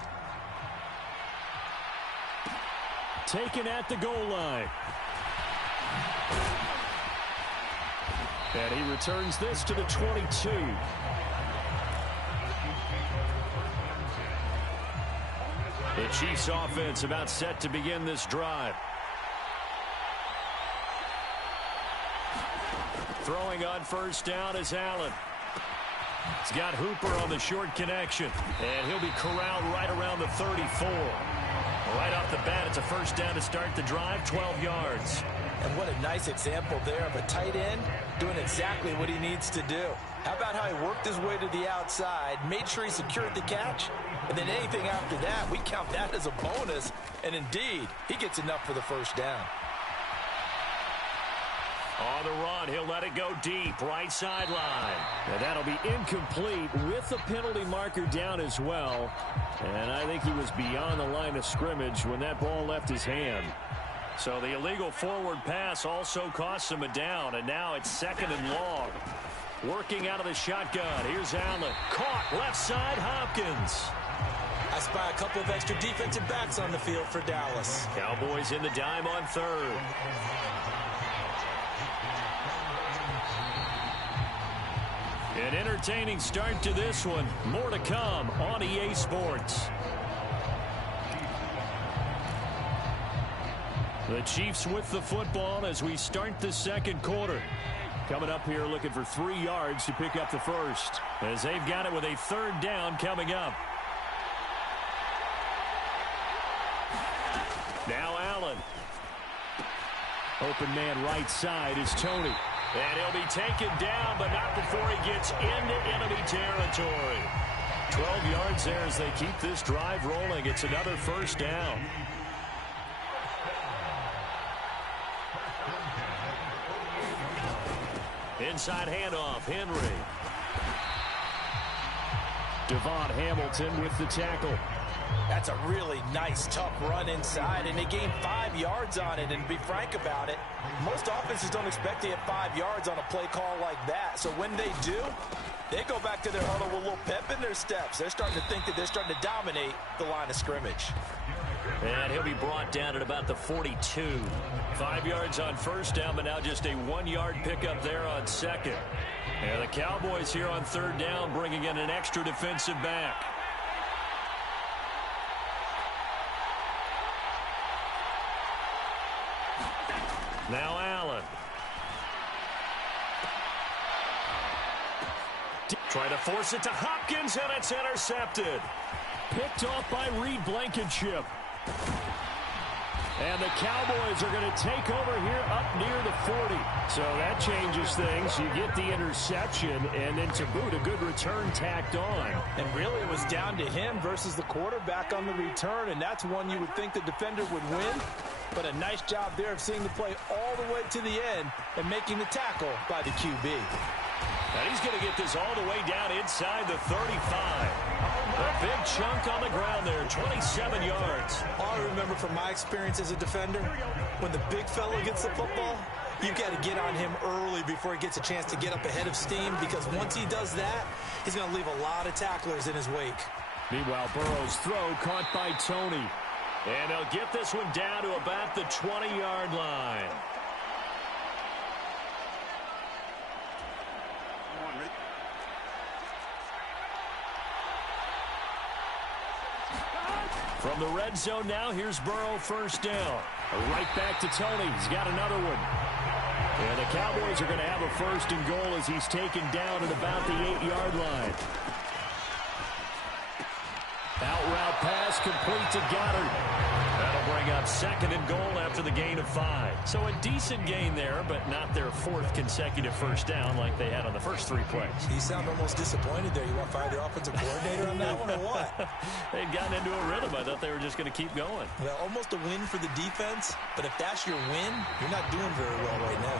Taken at the goal line. And he returns this to the 22. The Chiefs offense about set to begin this drive. Throwing on first down is Allen. He's got Hooper on the short connection. And he'll be corralled right around the 34. Right off the bat, it's a first down to start the drive, 12 yards. And what a nice example there of a tight end doing exactly what he needs to do. How about how he worked his way to the outside, made sure he secured the catch, and then anything after that, we count that as a bonus. And indeed, he gets enough for the first down. On the run, he'll let it go deep, right sideline. And that'll be incomplete with the penalty marker down as well. And I think he was beyond the line of scrimmage when that ball left his hand. So the illegal forward pass also costs him a down, and now it's second and long. Working out of the shotgun. Here's Allen. Caught left side, Hopkins. I spy a couple of extra defensive backs on the field for Dallas. Cowboys in the dime on third. An entertaining start to this one. More to come on EA Sports. The Chiefs with the football as we start the second quarter. Coming up here looking for 3 yards to pick up the first, as they've got it with a third down coming up. Now Allen. Open man right side is Tony. And he'll be taken down, but not before he gets into enemy territory. 12 yards there as they keep this drive rolling. It's another first down. Inside handoff, Henry. Devon Hamilton with the tackle. That's a really nice, tough run inside, and they gained 5 yards on it. And to be frank about it, most offenses don't expect to get 5 yards on a play call like that. So when they do, they go back to their huddle with a little pep in their steps. They're starting to think that they're starting to dominate the line of scrimmage. And he'll be brought down at about the 42. 5 yards on first down, but now just a 1-yard pickup there on second. And the Cowboys here on third down bringing in an extra defensive back. Now Allen. Trying to force it to Hopkins, and it's intercepted. Picked off by Reed Blankenship. And the Cowboys are going to take over here up near the 40. So that changes things. You get the interception, and then to boot, a good return tacked on. And really, it was down to him versus the quarterback on the return, and that's one you would think the defender would win. But a nice job there of seeing the play all the way to the end and making the tackle by the QB. And he's going to get this all the way down inside the 35. A big chunk on the ground there, 27 yards. All I remember from my experience as a defender, when the big fella gets the football, you've got to get on him early before he gets a chance to get up ahead of steam, because once he does that, he's going to leave a lot of tacklers in his wake. Meanwhile, Burrow's throw caught by Tony. And they'll get this one down to about the 20-yard line. From the red zone now, here's Burrow, first down. Right back to Tony. He's got another one. And the Cowboys are going to have a first and goal as he's taken down at about the 8-yard line. Out route pass complete to Goddard. That'll bring up second and goal after the gain of 5. So a decent gain there, but not their 4th consecutive first down like they had on the first 3 plays. You sound almost disappointed there. You want to fire their offensive coordinator on that one or what? They'd gotten into a rhythm. I thought they were just going to keep going. Well, almost a win for the defense, but if that's your win, you're not doing very well right now.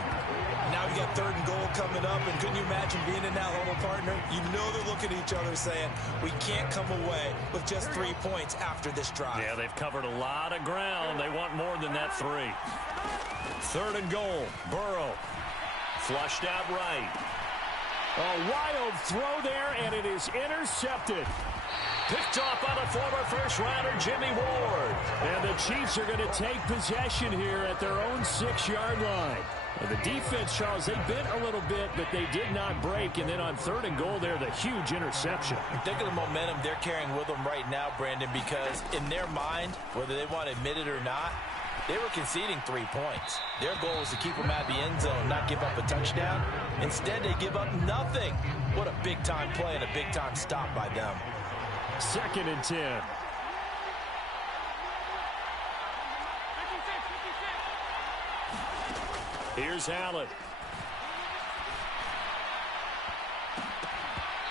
Now you got 3rd and goal coming up, and couldn't you imagine being in that huddle, partner? You know they're looking at each other saying, we can't come away with just 3 points after this drive. Yeah, they've covered a lot of ground. They want more than that 3. 3rd and goal. Burrow. Flushed out right. A wild throw there, and it is intercepted. Picked off by the former first-rounder, Jimmy Ward. And the Chiefs are going to take possession here at their own 6-yard line. And the defense, Charles, they bent a little bit, but they did not break. And then on 3rd and goal there, the huge interception. Think of the momentum they're carrying with them right now, Brandon, because in their mind, whether they want to admit it or not, they were conceding 3 points. Their goal was to keep them out of the end zone, not give up a touchdown. Instead, they give up nothing. What a big-time play and a big-time stop by them. 2nd and 10. Here's Allen.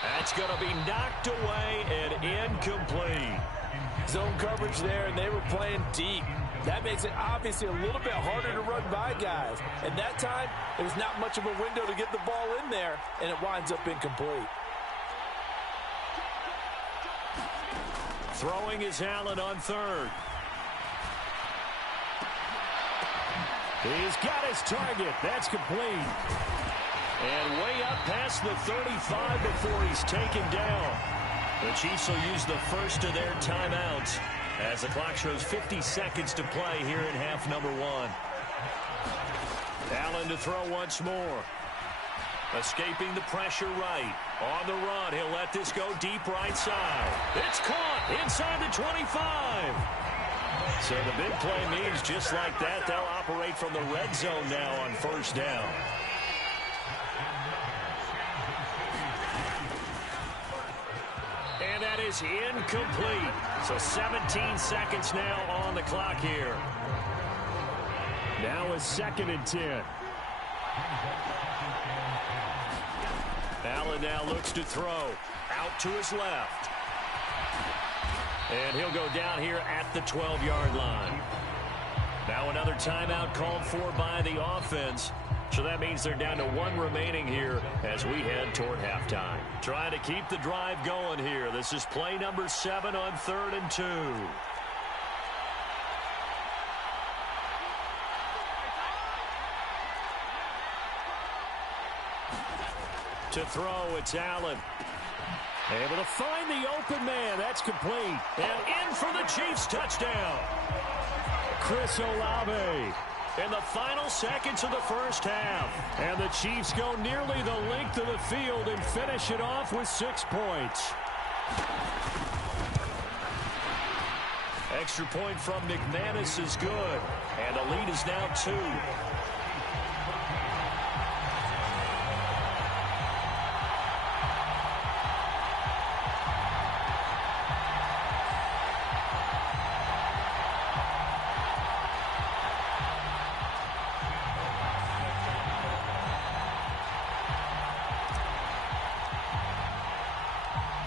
That's going to be knocked away and incomplete. Zone coverage there, and they were playing deep. That makes it obviously a little bit harder to run by guys. And that time, there was not much of a window to get the ball in there, and it winds up incomplete. Throwing is Allen on 3rd. He's got his target. That's complete. And way up past the 35 before he's taken down. The Chiefs will use the first of their timeouts as the clock shows 50 seconds to play here in half number 1. Allen to throw once more. Escaping the pressure right. On the run, he'll let this go deep right side. It's caught inside the 25. So the big play means just like that, they'll operate from the red zone now on 1st down. And that is incomplete. So 17 seconds now on the clock here. Now a 2nd and 10. Allen now looks to throw. Out to his left. And he'll go down here at the 12-yard line. Now another timeout called for by the offense. So that means they're down to 1 remaining here as we head toward halftime. Trying to keep the drive going here. This is play number 7 on 3rd and 2. To throw, it's Allen. Able to find the open man. That's complete. And in for the Chiefs touchdown. Chris Olave. In the final seconds of the first half. And the Chiefs go nearly the length of the field and finish it off with 6 points. Extra point from McManus is good. And the lead is now 2.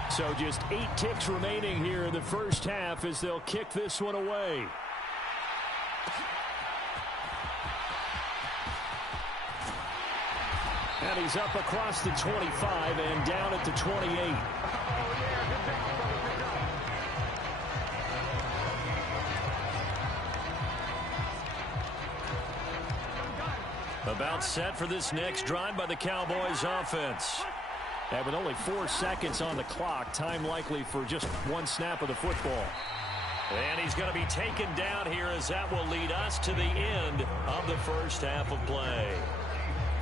So just 8 ticks remaining here in the first half as they'll kick this one away. And he's up across the 25 and down at the 28. About set for this next drive by the Cowboys offense. And with only 4 seconds on the clock, time likely for just one snap of the football. And he's going to be taken down here as that will lead us to the end of the first half of play.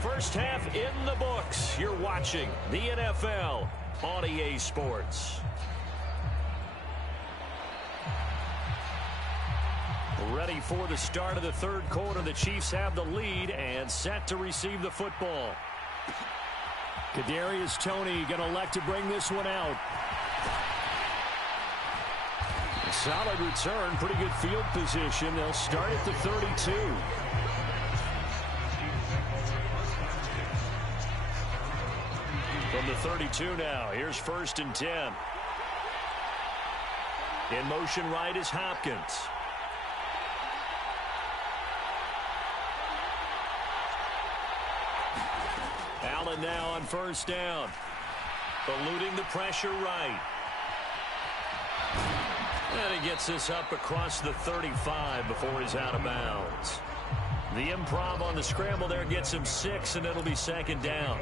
First half in the books. You're watching the NFL on EA Sports. Ready for the start of the third quarter. The Chiefs have the lead and set to receive the football. Kadarius Toney going to elect to bring this one out. A solid return, pretty good field position. They'll start at the 32. From the 32 now, here's 1st and 10. In motion right is Hopkins. Allen now on 1st down. Eluding the pressure right. And he gets this up across the 35 before he's out of bounds. The improv on the scramble there gets him 6, and it'll be 2nd down.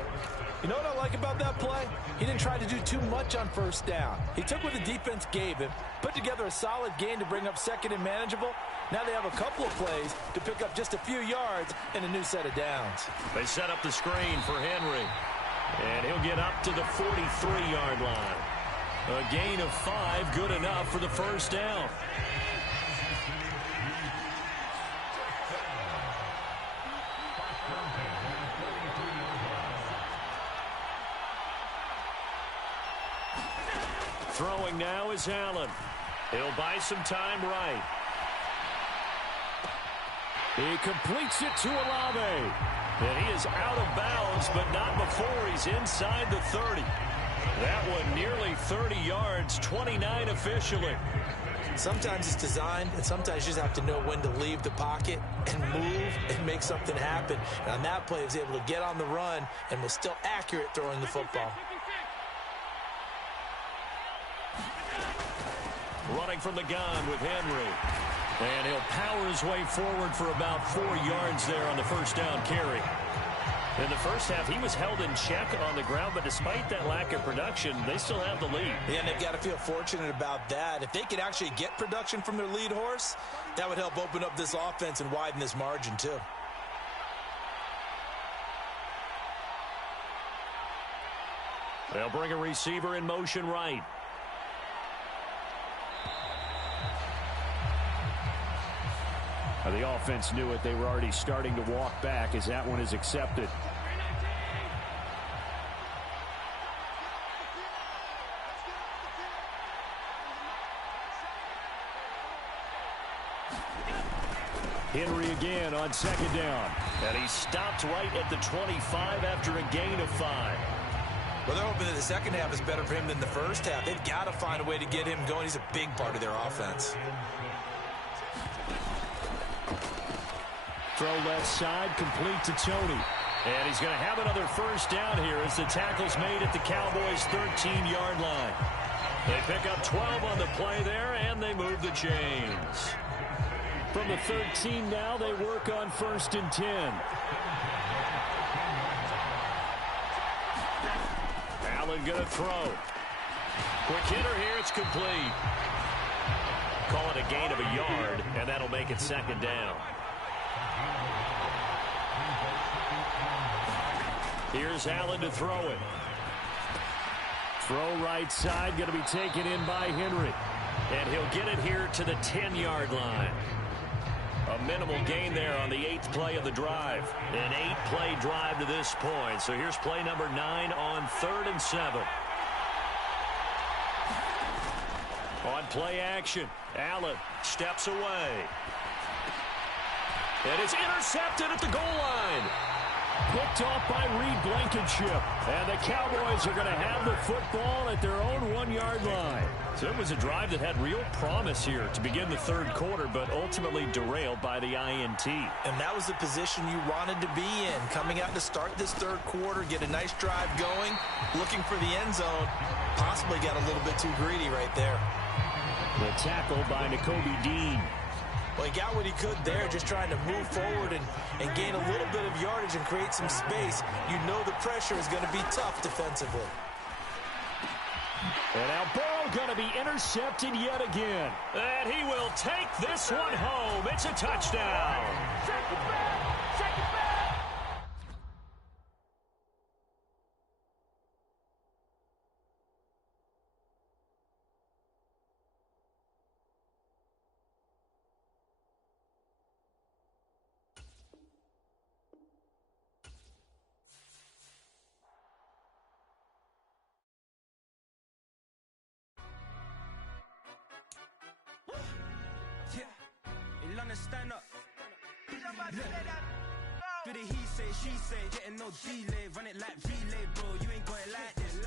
You know what I like about that play? He didn't try to do too much on 1st down. He took what the defense gave him, put together a solid gain to bring up 2nd and manageable. Now they have a couple of plays to pick up just a few yards and a new set of downs. They set up the screen for Henry, and he'll get up to the 43-yard line. A gain of 5, good enough for the 1st down. Throwing now is Allen. He'll buy some time right. He completes it to Olave. And he is out of bounds, but not before he's inside the 30. That one nearly 30 yards, 29 officially. Sometimes it's designed, and sometimes you just have to know when to leave the pocket and move and make something happen. And on that play, he was able to get on the run and was still accurate throwing the football. Running from the gun with Henry. And he'll power his way forward for about 4 yards there on the 1st down carry. In the first half, he was held in check on the ground, but despite that lack of production, they still have the lead. Yeah, and they've got to feel fortunate about that. If they could actually get production from their lead horse, that would help open up this offense and widen this margin too. They'll bring a receiver in motion right. The offense knew it. They were already starting to walk back as that one is accepted. Henry again on 2nd down. And he stopped right at the 25 after a gain of 5. Well, they're hoping that the second half is better for him than the first half. They've got to find a way to get him going. He's a big part of their offense. Throw left side, complete to Toney. And he's going to have another 1st down here as the tackle's made at the Cowboys' 13-yard line. They pick up 12 on the play there, and they move the chains. From the 13 now, they work on 1st and 10. Allen going to throw. Quick hitter here, it's complete. Call it a gain of a yard, and that'll make it 2nd down. Here's Allen to throw it. Throw right side, going to be taken in by Henry. And he'll get it here to the 10-yard line. A minimal gain there on the 8th play of the drive. An 8-play drive to this point. So here's play number 9 on 3rd and 7. On play action, Allen steps away. And it's intercepted at the goal line. Picked off by Reed Blankenship. And the Cowboys are going to have the football at their own 1-yard line. So it was a drive that had real promise here to begin the third quarter, but ultimately derailed by the INT. And that was the position you wanted to be in. Coming out to start this third quarter, get a nice drive going, looking for the end zone. Possibly got a little bit too greedy right there. The tackle by Nakobe Dean. Well, he got what he could there, just trying to move forward and gain a little bit of yardage and create some space. You know the pressure is going to be tough defensively. And now Burrow going to be intercepted yet again. And he will take this one home. It's a touchdown. Shake it back! Shake it back! Stand up. Do the he say, she say, getting no delay, run it like relay, bro. You ain't got it like this.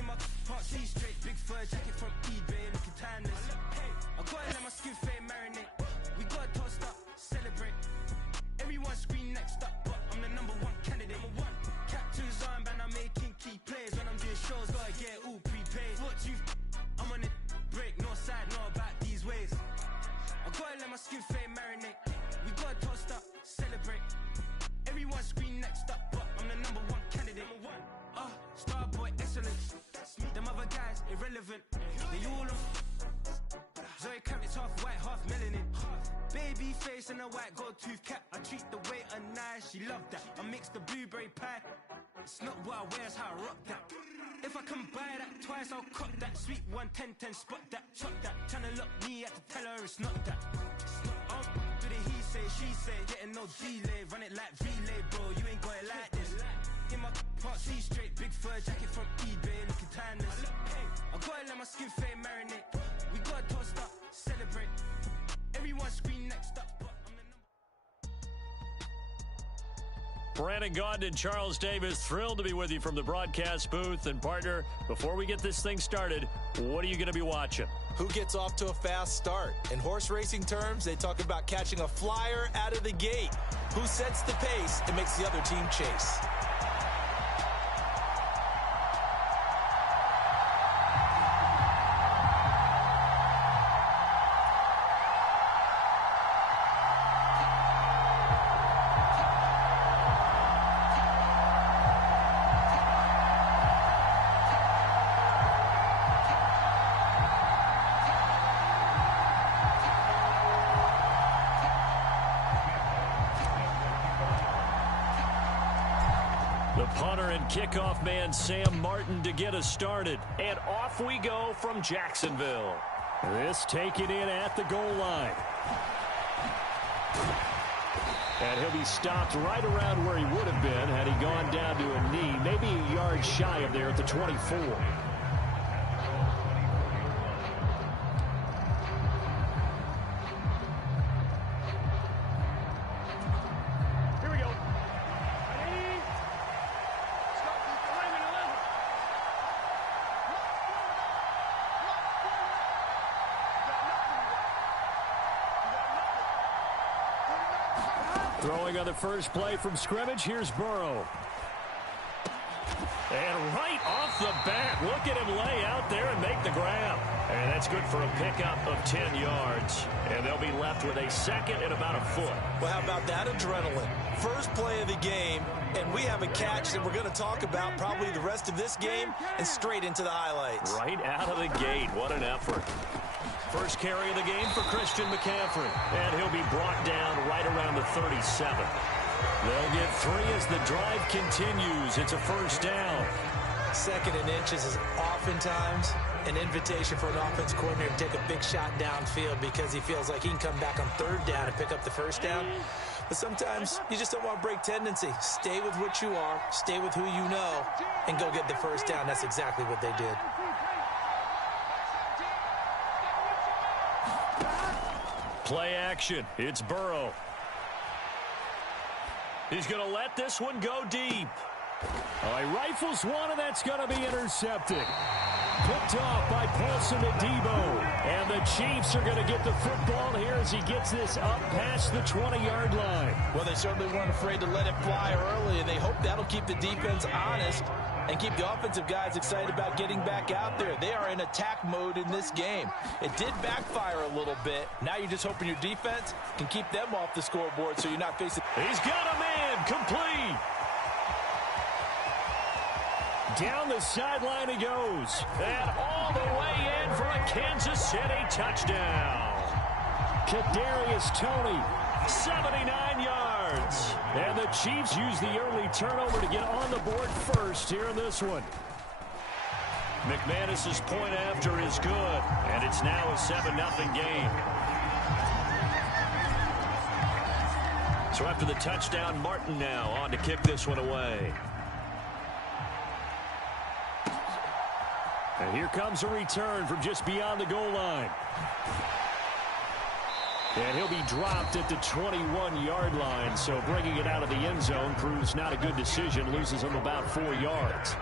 In my can't see straight, big fur jacket from eBay, looking timeless. I gotta let my skin fade marinate. We gotta toast up, celebrate. Everyone scream next up, but I'm the #1 candidate. Captain's armband, I'm making key plays. When I'm doing shows, gotta get all prepaid. What you? I'm on it, break, no side, no about these ways. I gotta let my skin fade marinate. We gotta toast up, celebrate. Everyone scream next up, but I'm the #1 candidate. Starboy excellence. Them other guys irrelevant. They all on. Zoe Kravitz half white, half melanin. Baby face and a white gold tooth cap. I treat the waiter nice, she love that. I mix the blueberry pie. It's not what I wear, it's how I rock that. If I can buy that twice, I'll cut that. Sweet 110, spot that, chop that. Tryna lock me at the tell her it's not that. Do the he say, she say, getting no delay, run it like relay, bro. You ain't got it like this. In my can't see straight, big fur jacket from eBay, looking timeless. I gotta let my skin fade marinate. We gotta toast up, celebrate. Everyone scream next up, but I'm the Brandon Gaudin and Charles Davis, thrilled to be with you from the broadcast booth. And partner, before we get this thing started, what are you going to be watching? Who gets off to a fast start? In horse racing terms, they talk about catching a flyer out of the gate. Who sets the pace and makes the other team chase? Kickoff man Sam Martin to get us started. And off we go from Jacksonville. This taken in at the goal line. And he'll be stopped right around where he would have been had he gone down to a knee, maybe a yard shy of there at the 24. Throwing on the first play from scrimmage, here's Burrow. And right off the bat, look at him lay out there and make the grab. And that's good for a pickup of 10 yards. And they'll be left with a second and about a foot. Well, how about that adrenaline? First play of the game, and we have a catch that we're going to talk about probably the rest of this game and straight into the highlights. Right out of the gate. What an effort. First carry of the game for Christian McCaffrey. And he'll be brought down right around the 37. They'll get 3 as the drive continues. It's a first down. Second and inches is oftentimes an invitation for an offense coordinator to take a big shot downfield because he feels like he can come back on third down and pick up the first down. But sometimes you just don't want to break tendency. Stay with what you are, stay with who you know, and go get the first down. That's exactly what they did. Play action. It's Burrow. He's going to let this one go deep. He rifles one, and that's going to be intercepted. Picked off by Paulson Adebo. And the Chiefs are going to get the football here as he gets this up past the 20-yard line. Well, they certainly weren't afraid to let it fly early, and they hope that'll keep the defense honest and keep the offensive guys excited about getting back out there. They are in attack mode in this game. It did backfire a little bit. Now you're just hoping your defense can keep them off the scoreboard so you're not facing... He's got a man complete. Down the sideline he goes. And all the way in for a Kansas City touchdown. Kadarius Toney, 79 yards. And the Chiefs use the early turnover to get on the board first here in this one. McManus's point after is good, and it's now a 7-0 game. So after the touchdown, Martin now on to kick this one away. And here comes a return from just beyond the goal line. And he'll be dropped at the 21-yard line, so bringing it out of the end zone proves not a good decision, loses him about 4 yards.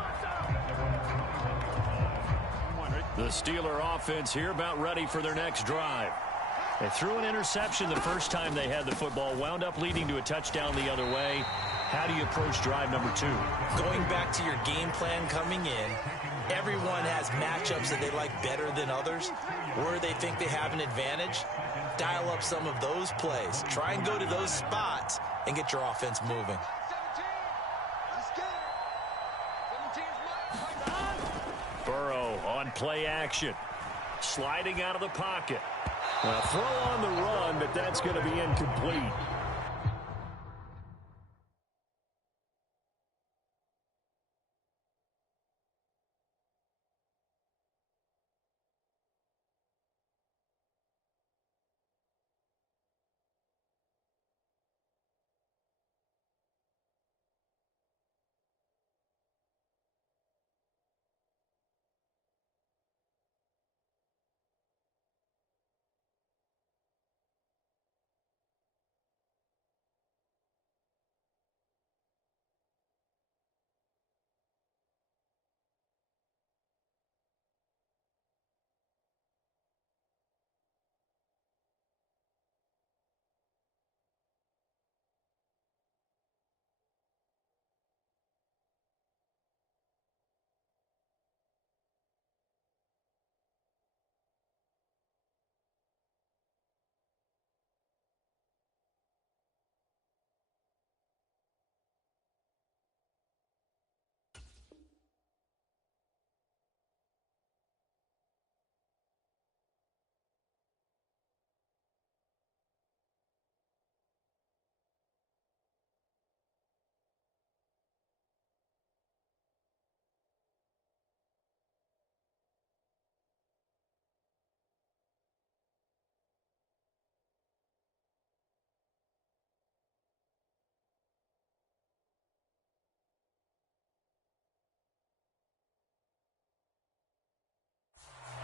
The Steeler offense here about ready for their next drive. They threw an interception the first time they had the football, wound up leading to a touchdown the other way. How do you approach drive number 2? Going back to your game plan coming in, everyone has matchups that they like better than others, where they think they have an advantage. Dial up some of those plays. Try and go to those spots and get your offense moving. Burrow on play action. Sliding out of the pocket. A throw on the run, but that's going to be incomplete.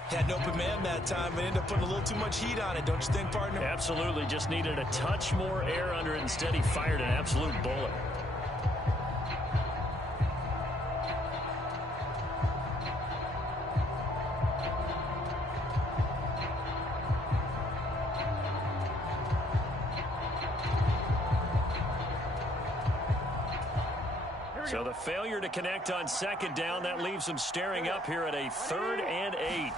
Had an open man that time and ended up putting a little too much heat on it, don't you think, partner? Absolutely. Just needed a touch more air under it. Instead, he fired an absolute bullet. So the failure to connect on second down, that leaves them staring up here at a 3rd and 8.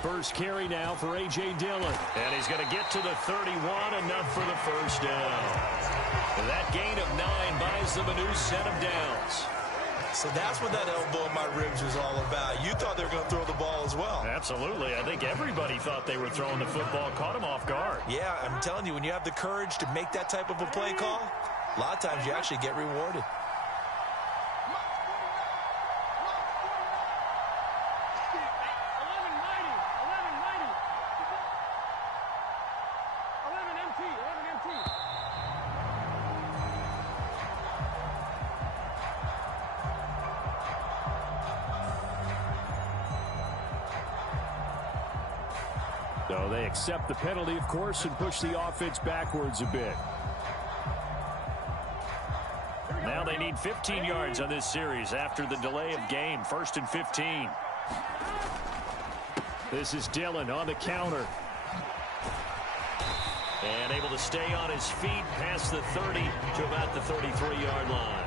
First carry now for A.J. Dillon. And he's going to get to the 31, enough for the first down. That gain of 9 buys them a new set of downs. So that's what that elbow in my ribs was all about. You thought they were going to throw the ball as well. Absolutely. I think everybody thought they were throwing the football, caught him off guard. Yeah, I'm telling you, when you have the courage to make that type of a play call, a lot of times you actually get rewarded. So they accept the penalty, of course, and push the offense backwards a bit. Now they need 15 yards on this series after the delay of game. 1st and 15. This is Dillon on the counter. And able to stay on his feet past the 30 to about the 33-yard line.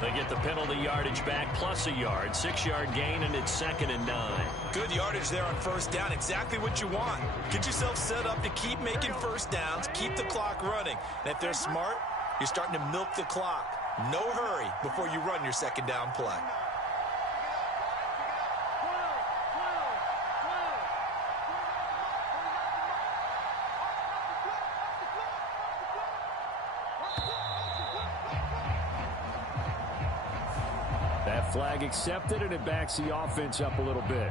They get the penalty yardage back plus a yard. 6-yard gain, and it's 2nd and 9. Good yardage there on first down. Exactly what you want. Get yourself set up to keep making first downs, keep the clock running. And if they're smart, you're starting to milk the clock. No hurry before you run your second down play. That flag accepted, and it backs the offense up a little bit.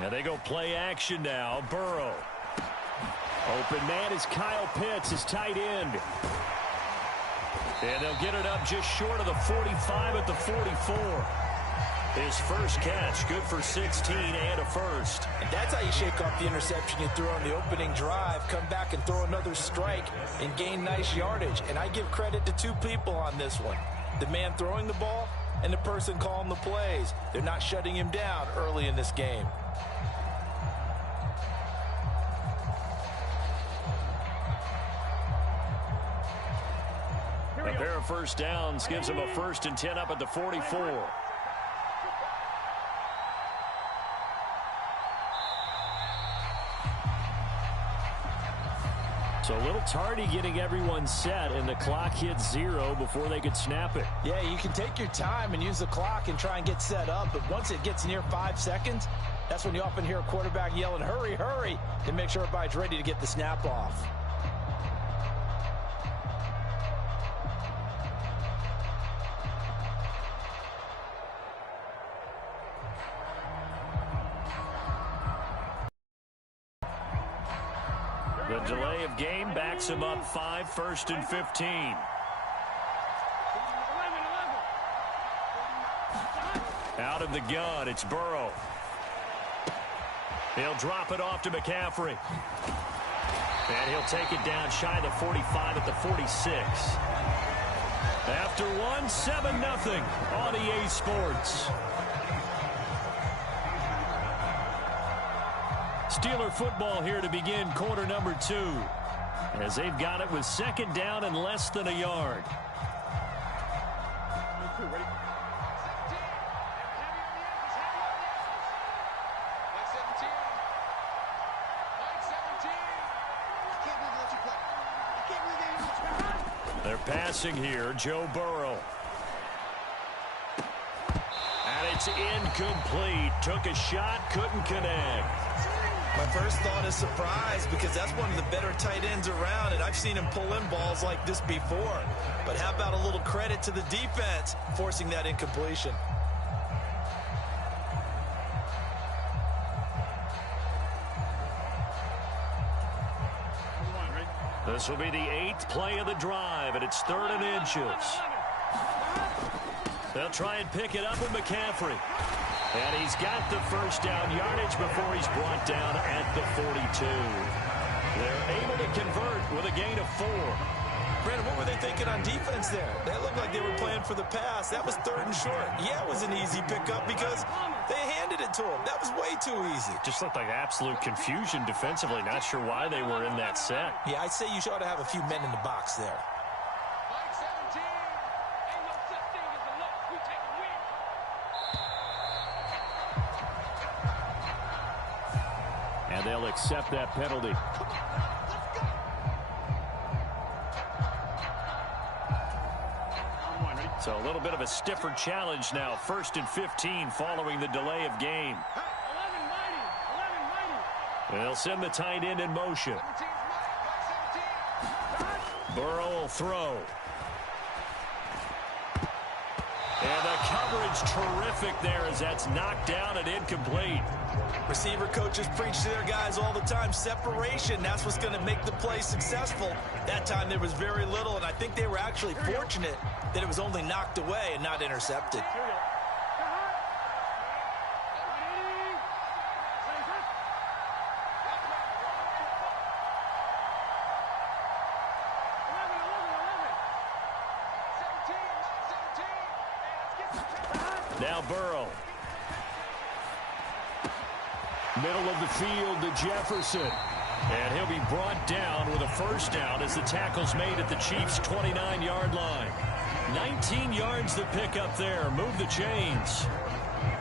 Now they go play action now. Burrow. Open man is Kyle Pitts, his tight end. And they'll get it up just short of the 45 at the 44. His first catch, good for 16 and a first. And that's how you shake off the interception you threw on the opening drive, come back and throw another strike and gain nice yardage. And I give credit to two people on this one. The man throwing the ball and the person calling the plays. They're not shutting him down early in this game. A pair of first downs gives him a 1st and 10 up at the 44. So a little tardy getting everyone set, and the clock hits 0 before they could snap it. Yeah, you can take your time and use the clock and try and get set up, but once it gets near 5 seconds, that's when you often hear a quarterback yelling, hurry, hurry, to make sure everybody's ready to get the snap off. The delay of game backs him up 5, 1st and 15. Out of the gun, it's Burrow. He'll drop it off to McCaffrey. And he'll take it down shy of the 45 at the 46. After one, 7-0 on EA Sports. Steeler football here to begin quarter number 2, as they've got it with 2nd down and less than a yard. They're passing here, Joe Burrow. And it's incomplete. Took a shot, couldn't connect. My first thought is surprise, because that's one of the better tight ends around, and I've seen him pull in balls like this before. But how about a little credit to the defense forcing that incompletion? This will be the 8th play of the drive, and it's 3rd and inches. They'll try and pick it up with McCaffrey. And he's got the first down yardage before he's brought down at the 42. They're able to convert with a gain of 4. Brandon, what were they thinking on defense there? They looked like they were playing for the pass. That was 3rd and short. Yeah, it was an easy pickup because they handed it to him. That was way too easy. Just looked like absolute confusion defensively. Not sure why they were in that set. Yeah, I'd say you ought to have a few men in the box there. And they'll accept that penalty. So a little bit of a stiffer challenge now. 1st and 15 following the delay of game. They'll send the tight end in motion. Burrow will throw. And the coverage terrific there as that's knocked down and incomplete. Receiver coaches preach to their guys all the time. Separation, that's what's going to make the play successful. That time there was very little, and I think they were actually fortunate that it was only knocked away and not intercepted. Now Burrow. Middle of the field to Jefferson. And he'll be brought down with a first down as the tackle's made at the Chiefs' 29-yard line. 19 yards to pick up there. Move the chains.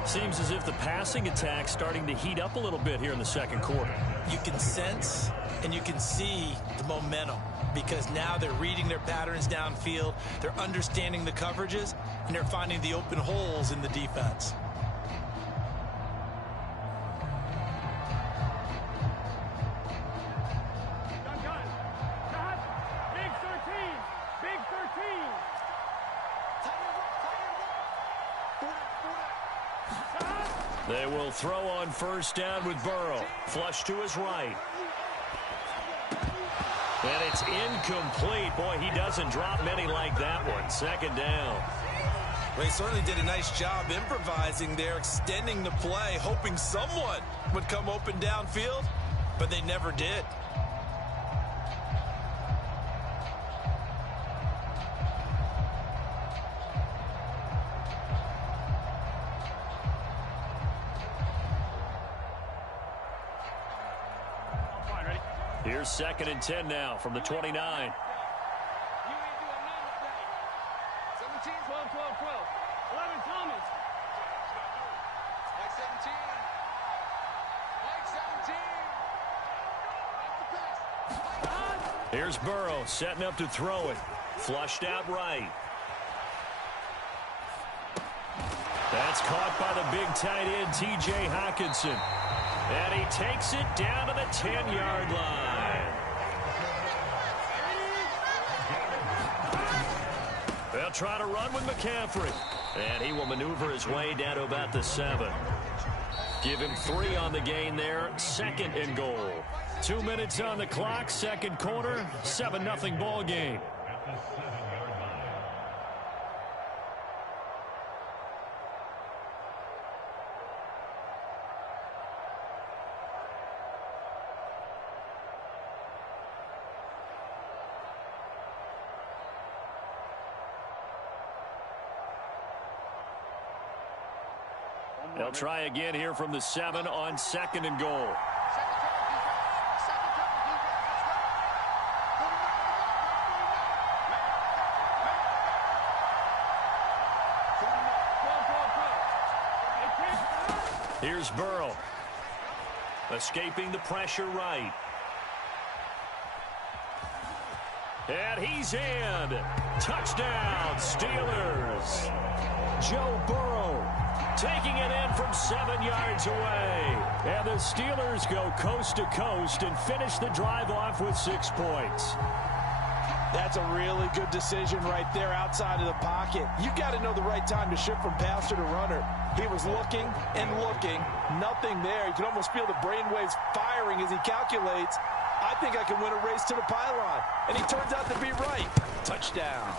Seems as if the passing attack's starting to heat up a little bit here in the second quarter. You can sense and you can see the momentum because now they're reading their patterns downfield, they're understanding the coverages, and they're finding the open holes in the defense. They will throw on first down with Burrow. Flush to his right. And it's incomplete. Boy, he doesn't drop many like that one. Second down. Well, he certainly did a nice job improvising there, extending the play, hoping someone would come open downfield, but they never did. Here's 2nd and 10 now from the 29. 17, 12, 12, 12. 11, Thomas. Like 17. Like 17. Here's Burrow setting up to throw it. Flushed out right. That's caught by the big tight end, T.J. Hockenson. And he takes it down to the 10-yard line. They'll try to run with McCaffrey. And he will maneuver his way down to about the 7. Give him 3 on the gain there. 2nd and goal. 2 minutes on the clock. Second quarter. 7-0 ball game. They'll try again here from the 7 on 2nd and goal. Here's Burrow. Escaping the pressure right. And he's in. Touchdown, Steelers. Joe Burrow taking it in from 7 yards away. And the Steelers go coast to coast and finish the drive off with 6 points. That's a really good decision right there outside of the pocket. You got to know the right time to shift from passer to runner. He was looking and looking. Nothing there. You can almost feel the brainwaves firing as he calculates, I think I can win a race to the pylon. And he turns out to be right. Touchdown.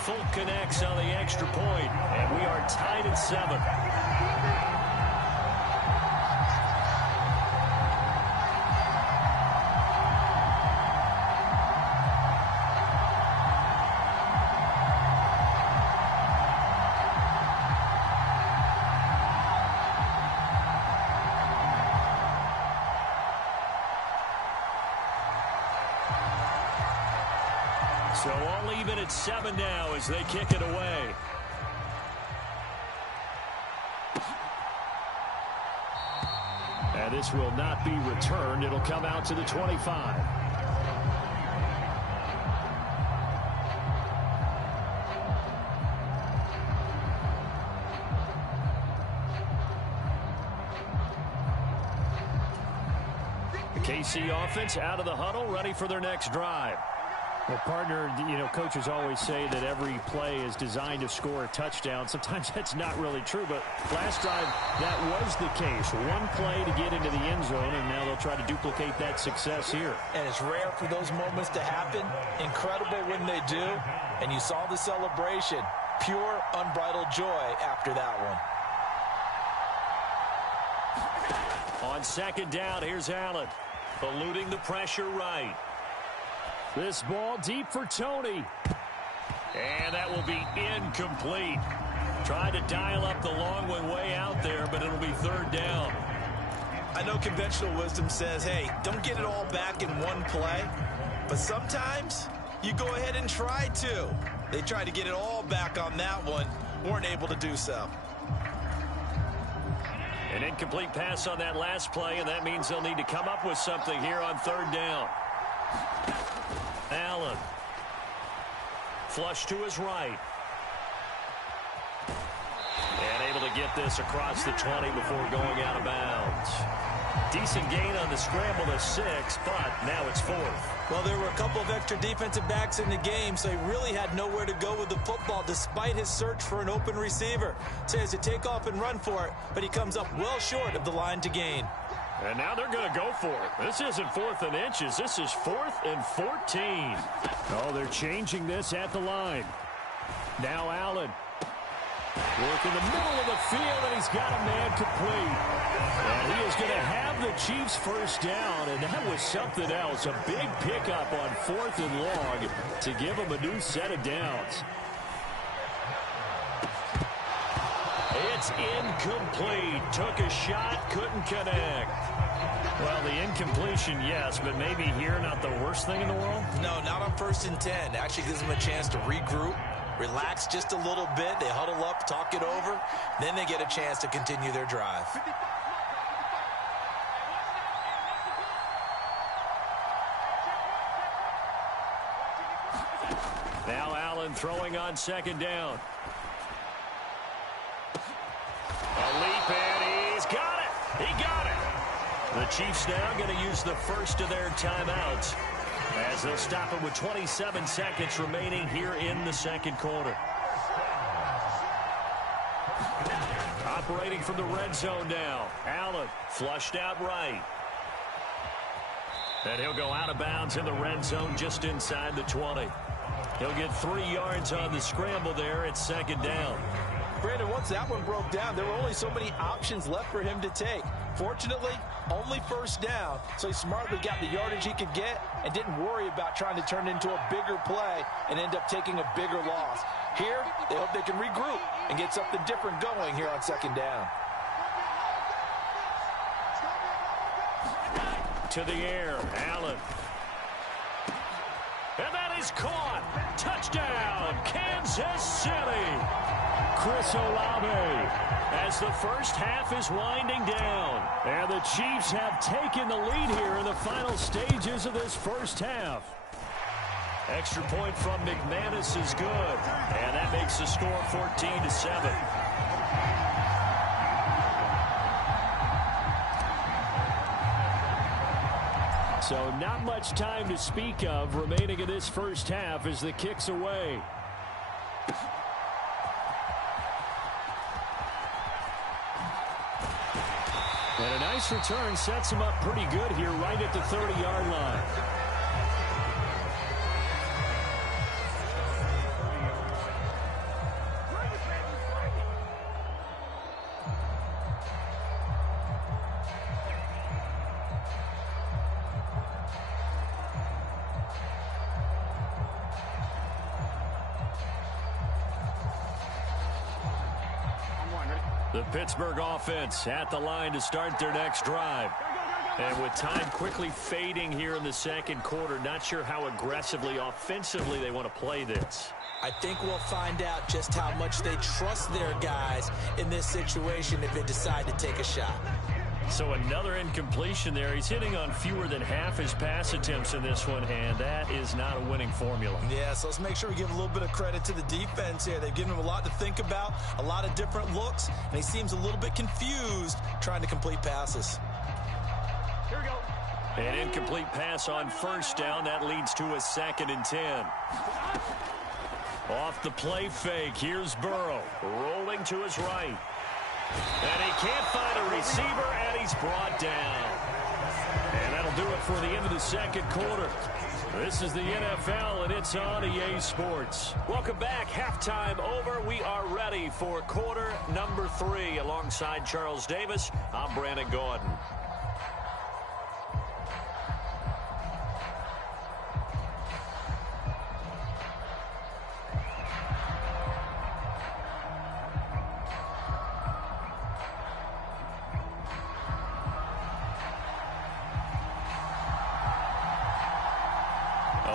Full connects on the extra point, and we are tied at 7. So all even at 7 now as they kick it away. And this will not be returned. It'll come out to the 25. The KC offense out of the huddle, ready for their next drive. Well, partner, coaches always say that every play is designed to score a touchdown. Sometimes that's not really true, but last drive, that was the case. One play to get into the end zone, and now they'll try to duplicate that success here. And it's rare for those moments to happen. Incredible when they do. And you saw the celebration. Pure, unbridled joy after that one. On 2nd down, here's Allen. Eluding the pressure right. This ball deep for Tony. And that will be incomplete. Tried to dial up the long one way out there, but it'll be 3rd down. I know conventional wisdom says, hey, don't get it all back in one play. But sometimes you go ahead and try to. They tried to get it all back on that one. Weren't able to do so. An incomplete pass on that last play, and that means they'll need to come up with something here on third down. Allen. Flush to his right. And able to get this across the 20 before going out of bounds. Decent gain on the scramble to 6, but now it's 4th. Well, there were a couple of extra defensive backs in the game, so he really had nowhere to go with the football despite his search for an open receiver. So he has to take off and run for it, but he comes up well short of the line to gain. And now they're going to go for it. This isn't 4th and inches. This is 4th and 14. Oh, they're changing this at the line. Now Allen. Work in the middle of the field, and he's got a man complete. And he is going to have the Chiefs first down, and that was something else. A big pickup on 4th and long to give them a new set of downs. It's incomplete. Took a shot, couldn't connect. Well, the incompletion, yes, but maybe here not the worst thing in the world? No, not on 1st and 10. Actually gives them a chance to regroup. Relax just a little bit. They huddle up, talk it over. Then they get a chance to continue their drive. Now Allen throwing on 2nd down. A leap, and he's got it. He got it. The Chiefs now going to use the first of their timeouts, as they'll stop it with 27 seconds remaining here in the second quarter. Operating from the red zone now. Allen flushed out right. And he'll go out of bounds in the red zone just inside the 20. He'll get 3 yards on the scramble there at 2nd down. Brandon, once that one broke down, there were only so many options left for him to take. Fortunately, only 1st down, so he smartly got the yardage he could get and didn't worry about trying to turn it into a bigger play and end up taking a bigger loss. Here, they hope they can regroup and get something different going here on 2nd down. To the air, Allen. And that is caught. Touchdown, Kansas City. Chris Olave, as the first half is winding down. And the Chiefs have taken the lead here in the final stages of this first half. Extra point from McManus is good. And that makes the score 14-7. So not much time to speak of remaining in this first half as the kick's away. And a nice return sets him up pretty good here right at the 30-yard line. The Pittsburgh offense at the line to start their next drive. And with time quickly fading here in the second quarter, not sure how aggressively, offensively they want to play this. I think we'll find out just how much they trust their guys in this situation if they decide to take a shot. So another incompletion there. He's hitting on fewer than half his pass attempts in this one, and that is not a winning formula. Yeah, so let's make sure we give a little bit of credit to the defense here. They've given him a lot to think about, a lot of different looks, and he seems a little bit confused trying to complete passes. Here we go. An incomplete pass on 1st down. That leads to a 2nd and 10. Off the play fake, here's Burrow, rolling to his right. And he can't find a receiver, and he's brought down. And that'll do it for the end of the second quarter. This is the NFL, and it's on EA Sports. Welcome back. Halftime over. We are ready for quarter number 3. Alongside Charles Davis, I'm Brandon Gordon.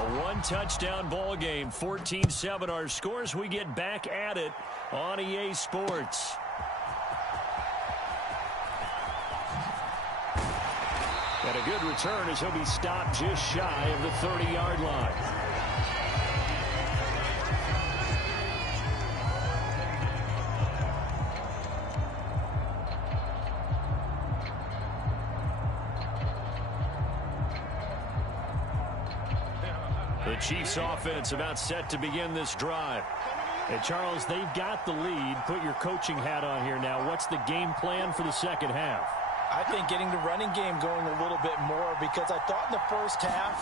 A one-touchdown ball game, 14-7 our scores. We get back at it on EA Sports. And a good return as he'll be stopped just shy of the 30-yard line. The Chiefs offense about set to begin this drive. And Charles, they've got the lead. Put your coaching hat on here now. What's the game plan for the second half? I think getting the running game going a little bit more, because I thought in the first half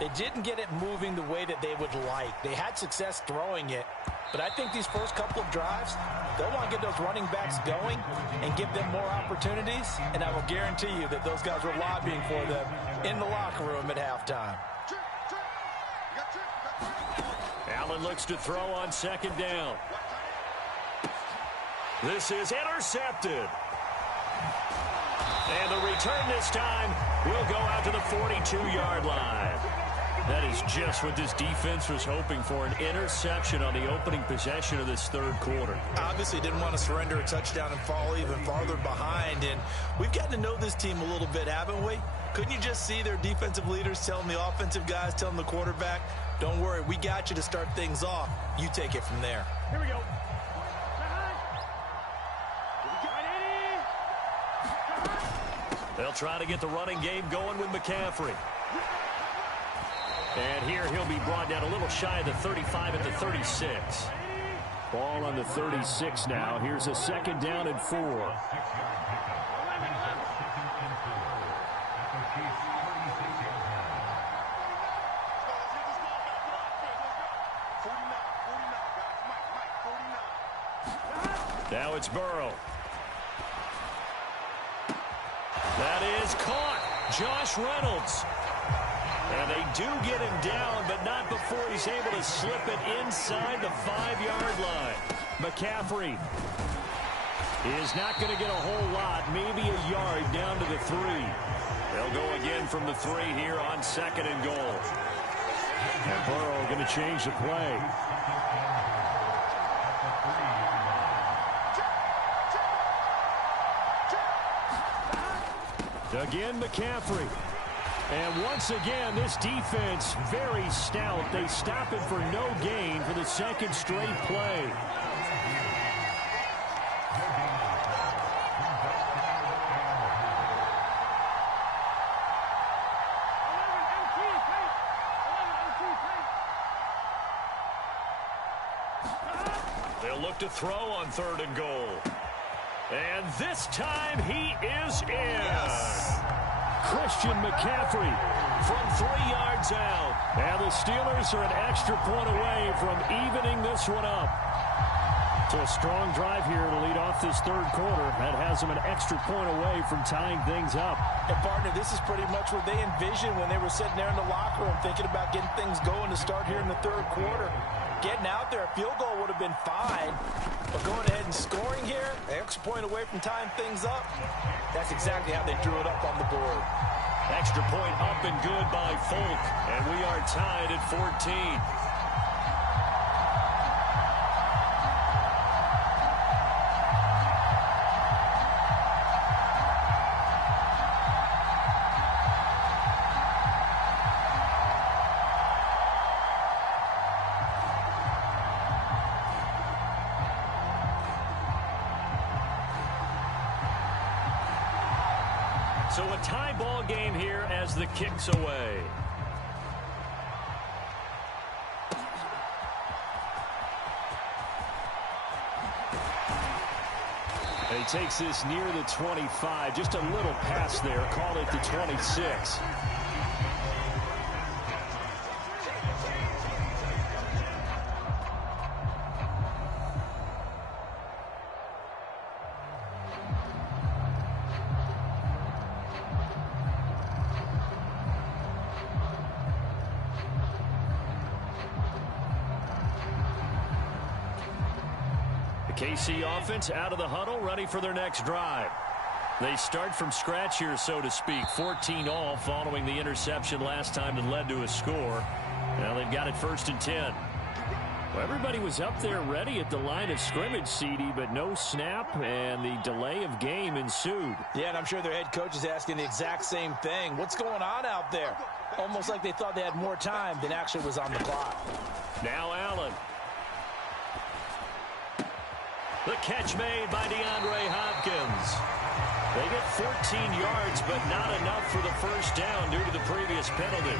they didn't get it moving the way that they would like. They had success throwing it, but I think these first couple of drives, they'll want to get those running backs going and give them more opportunities, and I will guarantee you that those guys were lobbying for them in the locker room at halftime. Allen looks to throw on second down. This is intercepted. And the return this time will go out to the 42-yard line. That is just what this defense was hoping for, an interception on the opening possession of this third quarter. Obviously didn't want to surrender a touchdown and fall even farther behind. And we've gotten to know this team a little bit, haven't we? Couldn't you just see their defensive leaders telling the offensive guys, telling the quarterback, don't worry, we got you to start things off. You take it from there. Here we go. They'll try to get the running game going with McCaffrey. And here he'll be brought down a little shy of the 35 at the 36. Ball on the 36 now. Here's a second down and 4. Now it's Burrow. That is caught. Josh Reynolds. And they do get him down, but not before he's able to slip it inside the 5-yard line. McCaffrey is not going to get a whole lot, maybe a yard down to the 3. They'll go again from the 3 here on second and goal. And Burrow going to change the play. Again, McCaffrey. And once again, this defense very stout. They stop it for no gain for the second straight play. They'll look to throw on third and goal. And this time he is in. Yes. Christian McCaffrey from 3 yards out. And the Steelers are an extra point away from evening this one up. So a strong drive here to lead off this third quarter. That has them an extra point away from tying things up. And partner, this is pretty much what they envisioned when they were sitting there in the locker room thinking about getting things going to start here in the third quarter. Getting out there, a field goal would have been fine. But going ahead and scoring here, an extra point away from tying things up, that's exactly how they drew it up on the board. Extra point up and good by Folk. And we are tied at 14. So a tie ball game here as the kick's away. And he takes this near the 25. Just a little pass there. Call it the 26. KC offense out of the huddle, ready for their next drive. They start from scratch here, so to speak. 14 all following the interception last time that led to a score. Now they've got it 1st and 10. Well, everybody was up there ready at the line of scrimmage, CD, but no snap, and the delay of game ensued. Yeah, and I'm sure their head coach is asking the exact same thing. What's going on out there? Almost like they thought they had more time than actually was on the clock. Now Allen. The catch made by DeAndre Hopkins. They get 14 yards, but not enough for the first down due to the previous penalty.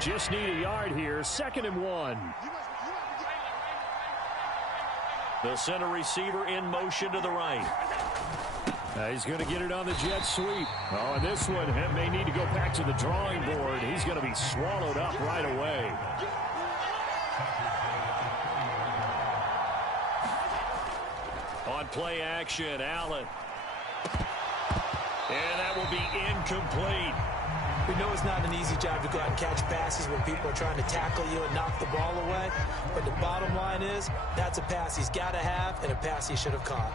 Just need a yard here. 2nd and 1. They'll send a receiver in motion to the right. He's going to get it on the jet sweep. Oh, and this one may need to go back to the drawing board. He's going to be swallowed up right away. On play action, Allen. And that will be incomplete. We know it's not an easy job to go out and catch passes when people are trying to tackle you and knock the ball away. But the bottom line is, that's a pass he's got to have and a pass he should have caught.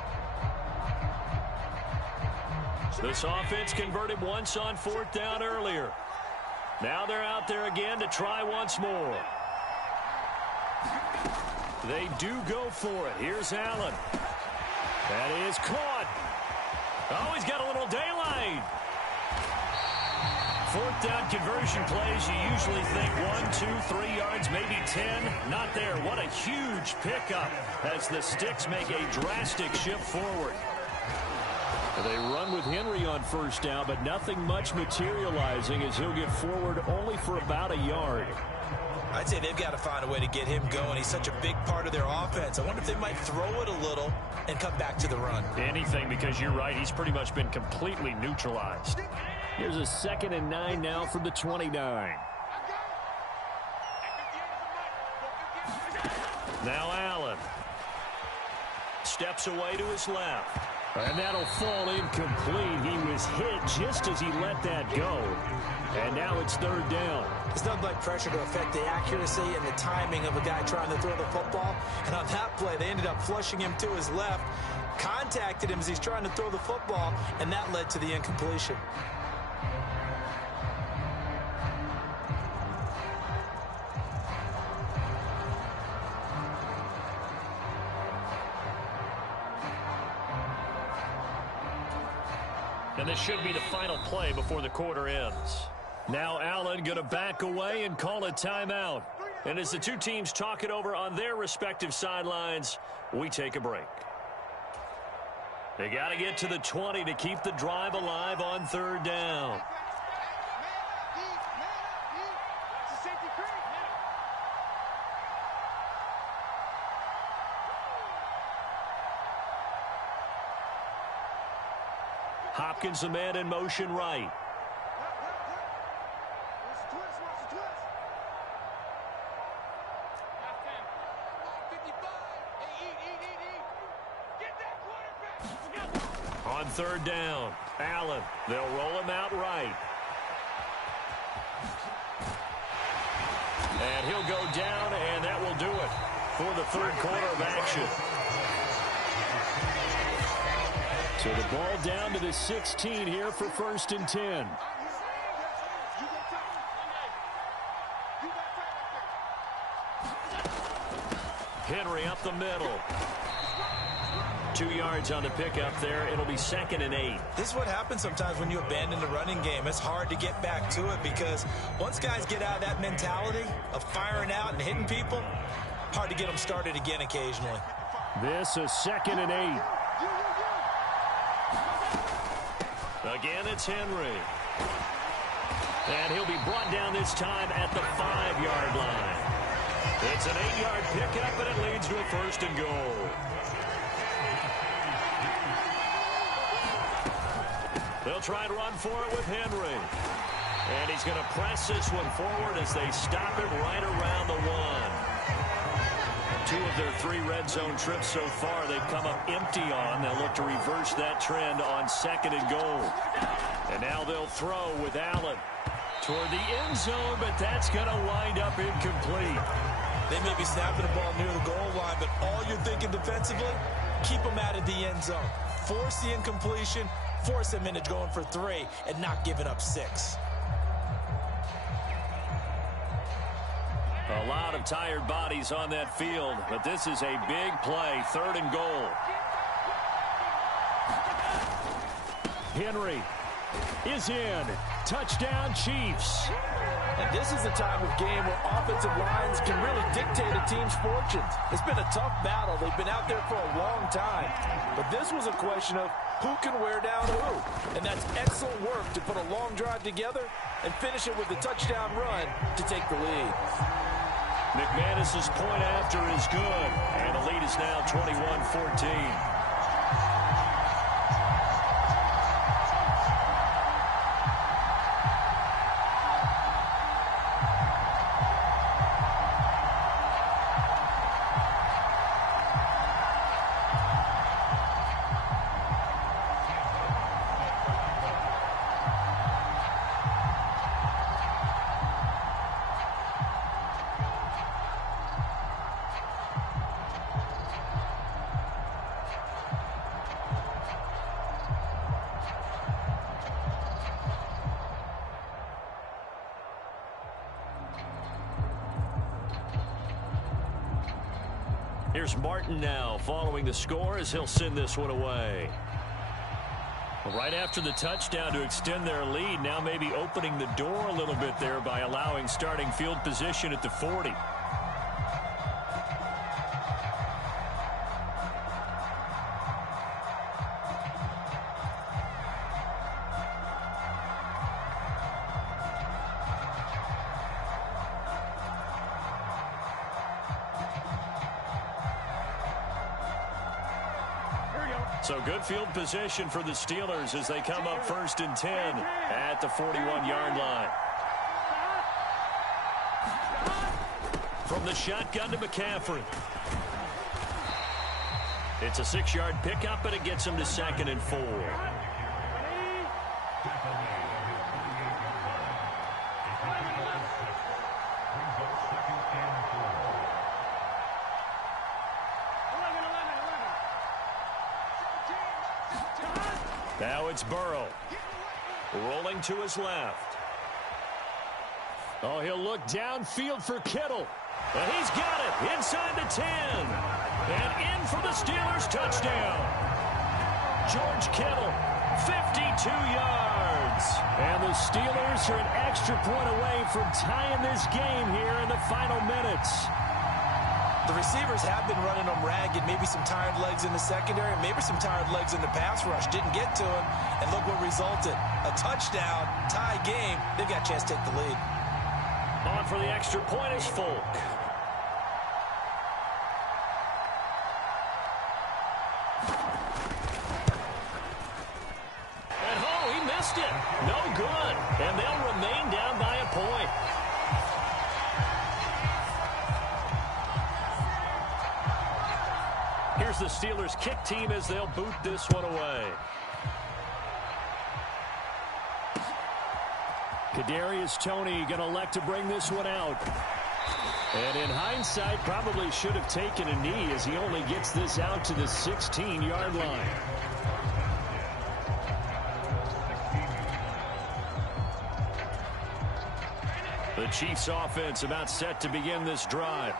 This offense converted once on 4th down earlier. Now they're out there again to try once more. They do go for it. Here's Allen. That is caught. Oh, he's got a little daylight. 4th down conversion plays, you usually think 1, 2, 3 yards, maybe 10. Not there. What a huge pickup as the Sticks make a drastic shift forward. They run with Henry on 1st down, but nothing much materializing as he'll get forward only for about a yard. I'd say they've got to find a way to get him going. He's such a big part of their offense. I wonder if they might throw it a little and come back to the run. Anything, because you're right. He's pretty much been completely neutralized. Here's a 2nd and 9 now from the 29. Now Allen. Steps away to his left. And that'll fall incomplete. He was hit just as he let that go. And now it's 3rd down. It's nothing like pressure to affect the accuracy and the timing of a guy trying to throw the football. And on that play, they ended up flushing him to his left, contacted him as he's trying to throw the football, and that led to the incompletion. And this should be the final play before the quarter ends. Now Allen going to back away and call a timeout. And as the two teams talk it over on their respective sidelines, we take a break. They got to get to the 20 to keep the drive alive on 3rd down. Hopkins, the man in motion right. On 3rd down, Allen. They'll roll him out right. And he'll go down, and that will do it for the 3rd quarter of action. So the ball down to the 16 here for 1st and 10. Henry up the middle. 2 yards on the pickup there. It'll be 2nd and 8. This is what happens sometimes when you abandon the running game. It's hard to get back to it because once guys get out of that mentality of firing out and hitting people, hard to get them started again occasionally. This is 2nd and 8. Again, it's Henry. And he'll be brought down this time at the 5-yard line. It's an 8-yard pickup, and it leads to a 1st and goal. They'll try and run for it with Henry. And he's going to press this one forward as they stop it right around the 1. 2 of their 3 red zone trips so far they've come up empty on. They'll look to reverse that trend on 2nd and goal. And now they'll throw with Allen toward the end zone, but that's going to wind up incomplete. They may be snapping the ball near the goal line, but all you're thinking defensively, keep them out of the end zone. Force the incompletion, force them into going for 3, and not giving up 6. A lot of tired bodies on that field, but this is a big play, 3rd and goal. Henry is in. Touchdown, Chiefs. And this is the time of game where offensive lines can really dictate a team's fortunes. It's been a tough battle. They've been out there for a long time. But this was a question of who can wear down who. And that's excellent work to put a long drive together and finish it with a touchdown run to take the lead. McManus's point after is good, and the lead is now 21-14. Here's Martin now following the score as he'll send this one away. Right after the touchdown to extend their lead, now maybe opening the door a little bit there by allowing starting field position at the 40. So good field position for the Steelers as they come up 1st and 10 at the 41-yard line. From the shotgun to McCaffrey. It's a 6-yard pickup, and it gets him to 2nd and 4. Now it's Burrow. Rolling to his left. Oh, he'll look downfield for Kittle. And he's got it inside the 10. And in for the Steelers touchdown. George Kittle, 52 yards. And the Steelers are an extra point away from tying this game here in the final minutes. The receivers have been running them ragged. Maybe some tired legs in the secondary, maybe some tired legs in the pass rush. Didn't get to him, and look what resulted. A touchdown, tie game. They've got a chance to take the lead. On for the extra point is Folk. And he missed it. No good. And they'll remain down by a point. Here's the Steelers kick team as they'll boot this one away. Kadarius Toney going to elect to bring this one out. And in hindsight, probably should have taken a knee as he only gets this out to the 16-yard line. The Chiefs offense about set to begin this drive.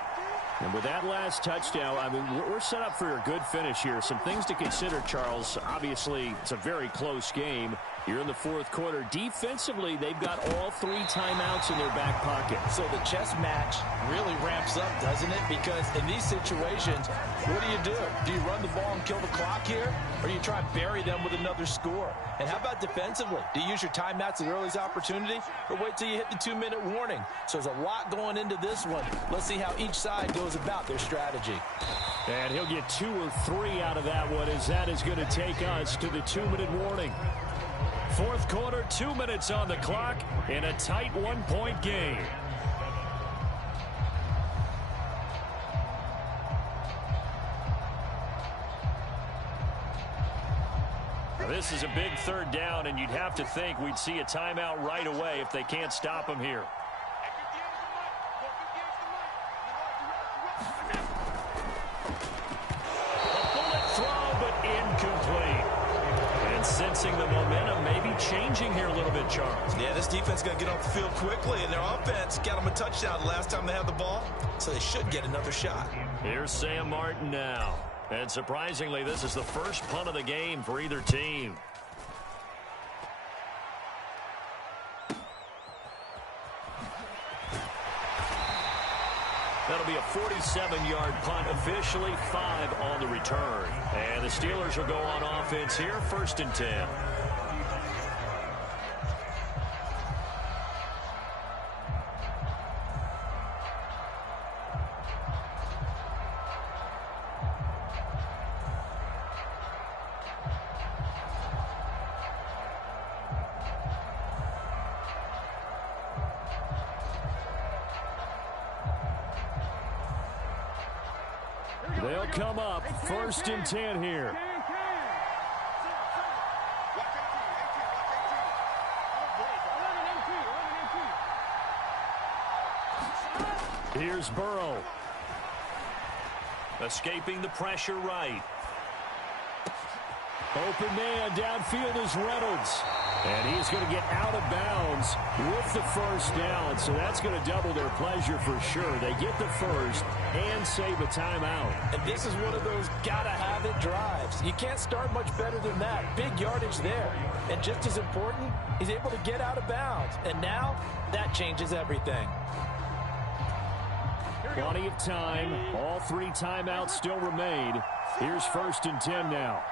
And with that last touchdown, I mean, we're set up for a good finish here. Some things to consider, Charles. Obviously, it's a very close game. You're in the 4th quarter. Defensively, they've got all 3 timeouts in their back pocket. So the chess match really ramps up, doesn't it? Because in these situations, what do? Do you run the ball and kill the clock here? Or do you try and bury them with another score? And how about defensively? Do you use your timeouts at the earliest opportunity? Or wait till you hit the 2-minute warning? So there's a lot going into this one. Let's see how each side goes about their strategy. And he'll get 2 or 3 out of that one, as that is going to take us to the 2-minute warning. 4th quarter, 2 minutes on the clock in a tight 1-point game. This is a big 3rd down, and you'd have to think we'd see a timeout right away if they can't stop him here. A bullet throw, but incomplete. And sensing the momentum may be changing here a little bit, Charles. Yeah, this defense is going to get off the field quickly, and their offense got them a touchdown the last time they had the ball, so they should get another shot. Here's Sam Martin now. And surprisingly, this is the first punt of the game for either team. That'll be a 47-yard punt, officially 5 on the return. And the Steelers will go on offense here, 1st and 10. They'll come up 1st and 10 here. Here's Burrow. Escaping the pressure right. Open man downfield is Reynolds. And he's going to get out of bounds with the first down. So that's going to double their pleasure for sure. They get the first and save a timeout. And this is one of those gotta-have-it drives. You can't start much better than that. Big yardage there. And just as important, he's able to get out of bounds. And now that changes everything. Plenty of time. All 3 timeouts still remain. Here's 1st and 10 now.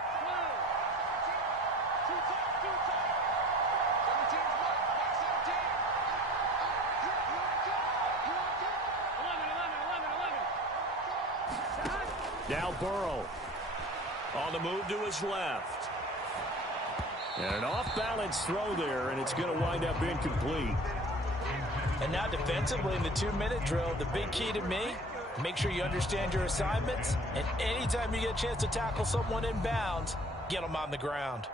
Now Burrow on the move to his left. And an off-balance throw there, and it's going to wind up incomplete. And now defensively in the 2-minute drill, the big key to me, make sure you understand your assignments, and anytime you get a chance to tackle someone in bounds, get them on the ground.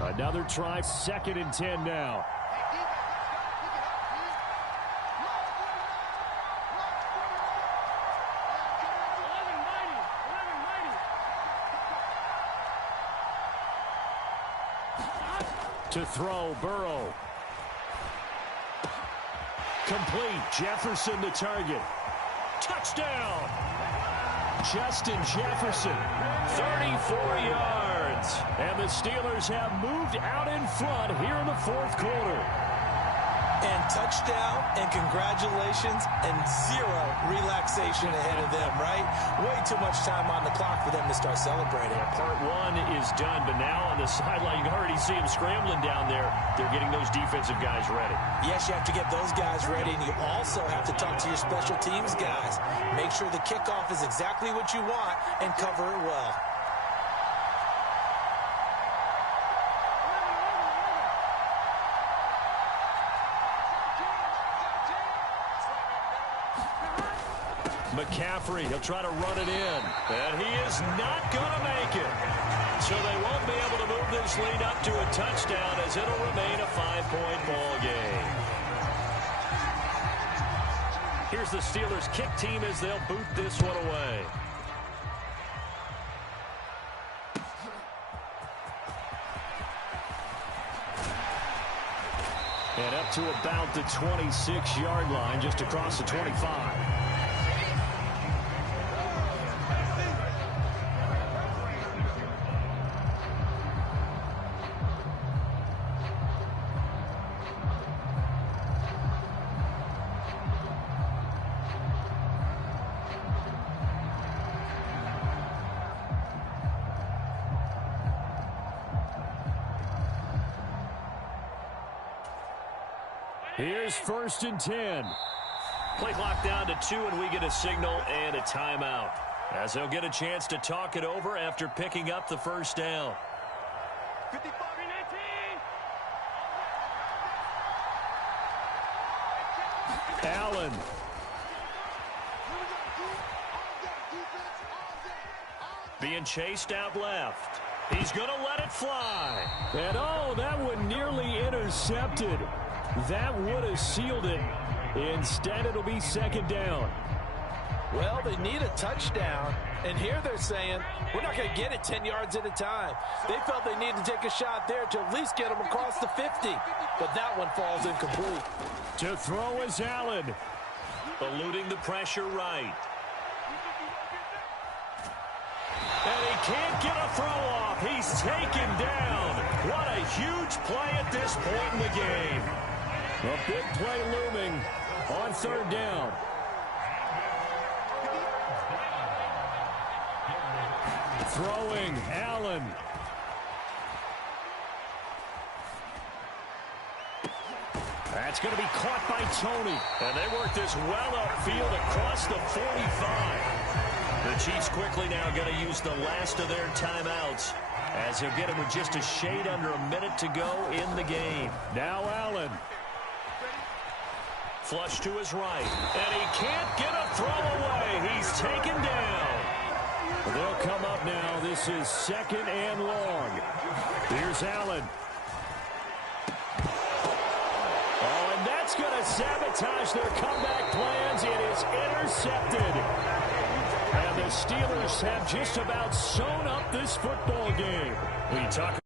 Another try, 2nd and 10 now. To throw, Burrow. Complete, Jefferson the target. Touchdown! Justin Jefferson, 34 yards. And the Steelers have moved out in front here in the 4th quarter. And touchdown, and congratulations, and 0 relaxation ahead of them, right? Way too much time on the clock for them to start celebrating. Yeah, part 1 is done, but now on the sideline, you can already see them scrambling down there. They're getting those defensive guys ready. Yes, you have to get those guys ready, and you also have to talk to your special teams guys. Make sure the kickoff is exactly what you want and cover it well. McCaffrey, he'll try to run it in. And he is not going to make it. So they won't be able to move this lead up to a touchdown as it'll remain a 5-point ball game. Here's the Steelers kick team as they'll boot this one away. And up to about the 26-yard line, just across the 25. Here's 1st and 10. Play clock down to 2, and we get a signal and a timeout, as they'll get a chance to talk it over after picking up the first down. Allen. Being chased out left. He's going to let it fly. And oh, that one nearly intercepted. That would have sealed it. Instead, it'll be second down. Well, they need a touchdown, and here they're saying, we're not going to get it 10 yards at a time. They felt they needed to take a shot there to at least get them across the 50, but that one falls incomplete. To throw is Allen. Eluding the pressure right. And he can't get a throw off. He's taken down. What a huge play at this point in the game. A big play looming on third down. Throwing, Allen. That's going to be caught by Tony. And they work this well upfield across the 45. The Chiefs quickly now going to use the last of their timeouts as he'll get him with just a shade under a minute to go in the game. Now Allen. Flush to his right. And he can't get a throw away. He's taken down. They'll come up now. This is second and long. Here's Allen. Oh, and that's going to sabotage their comeback plans. It is intercepted. And the Steelers have just about sewn up this football game. We talk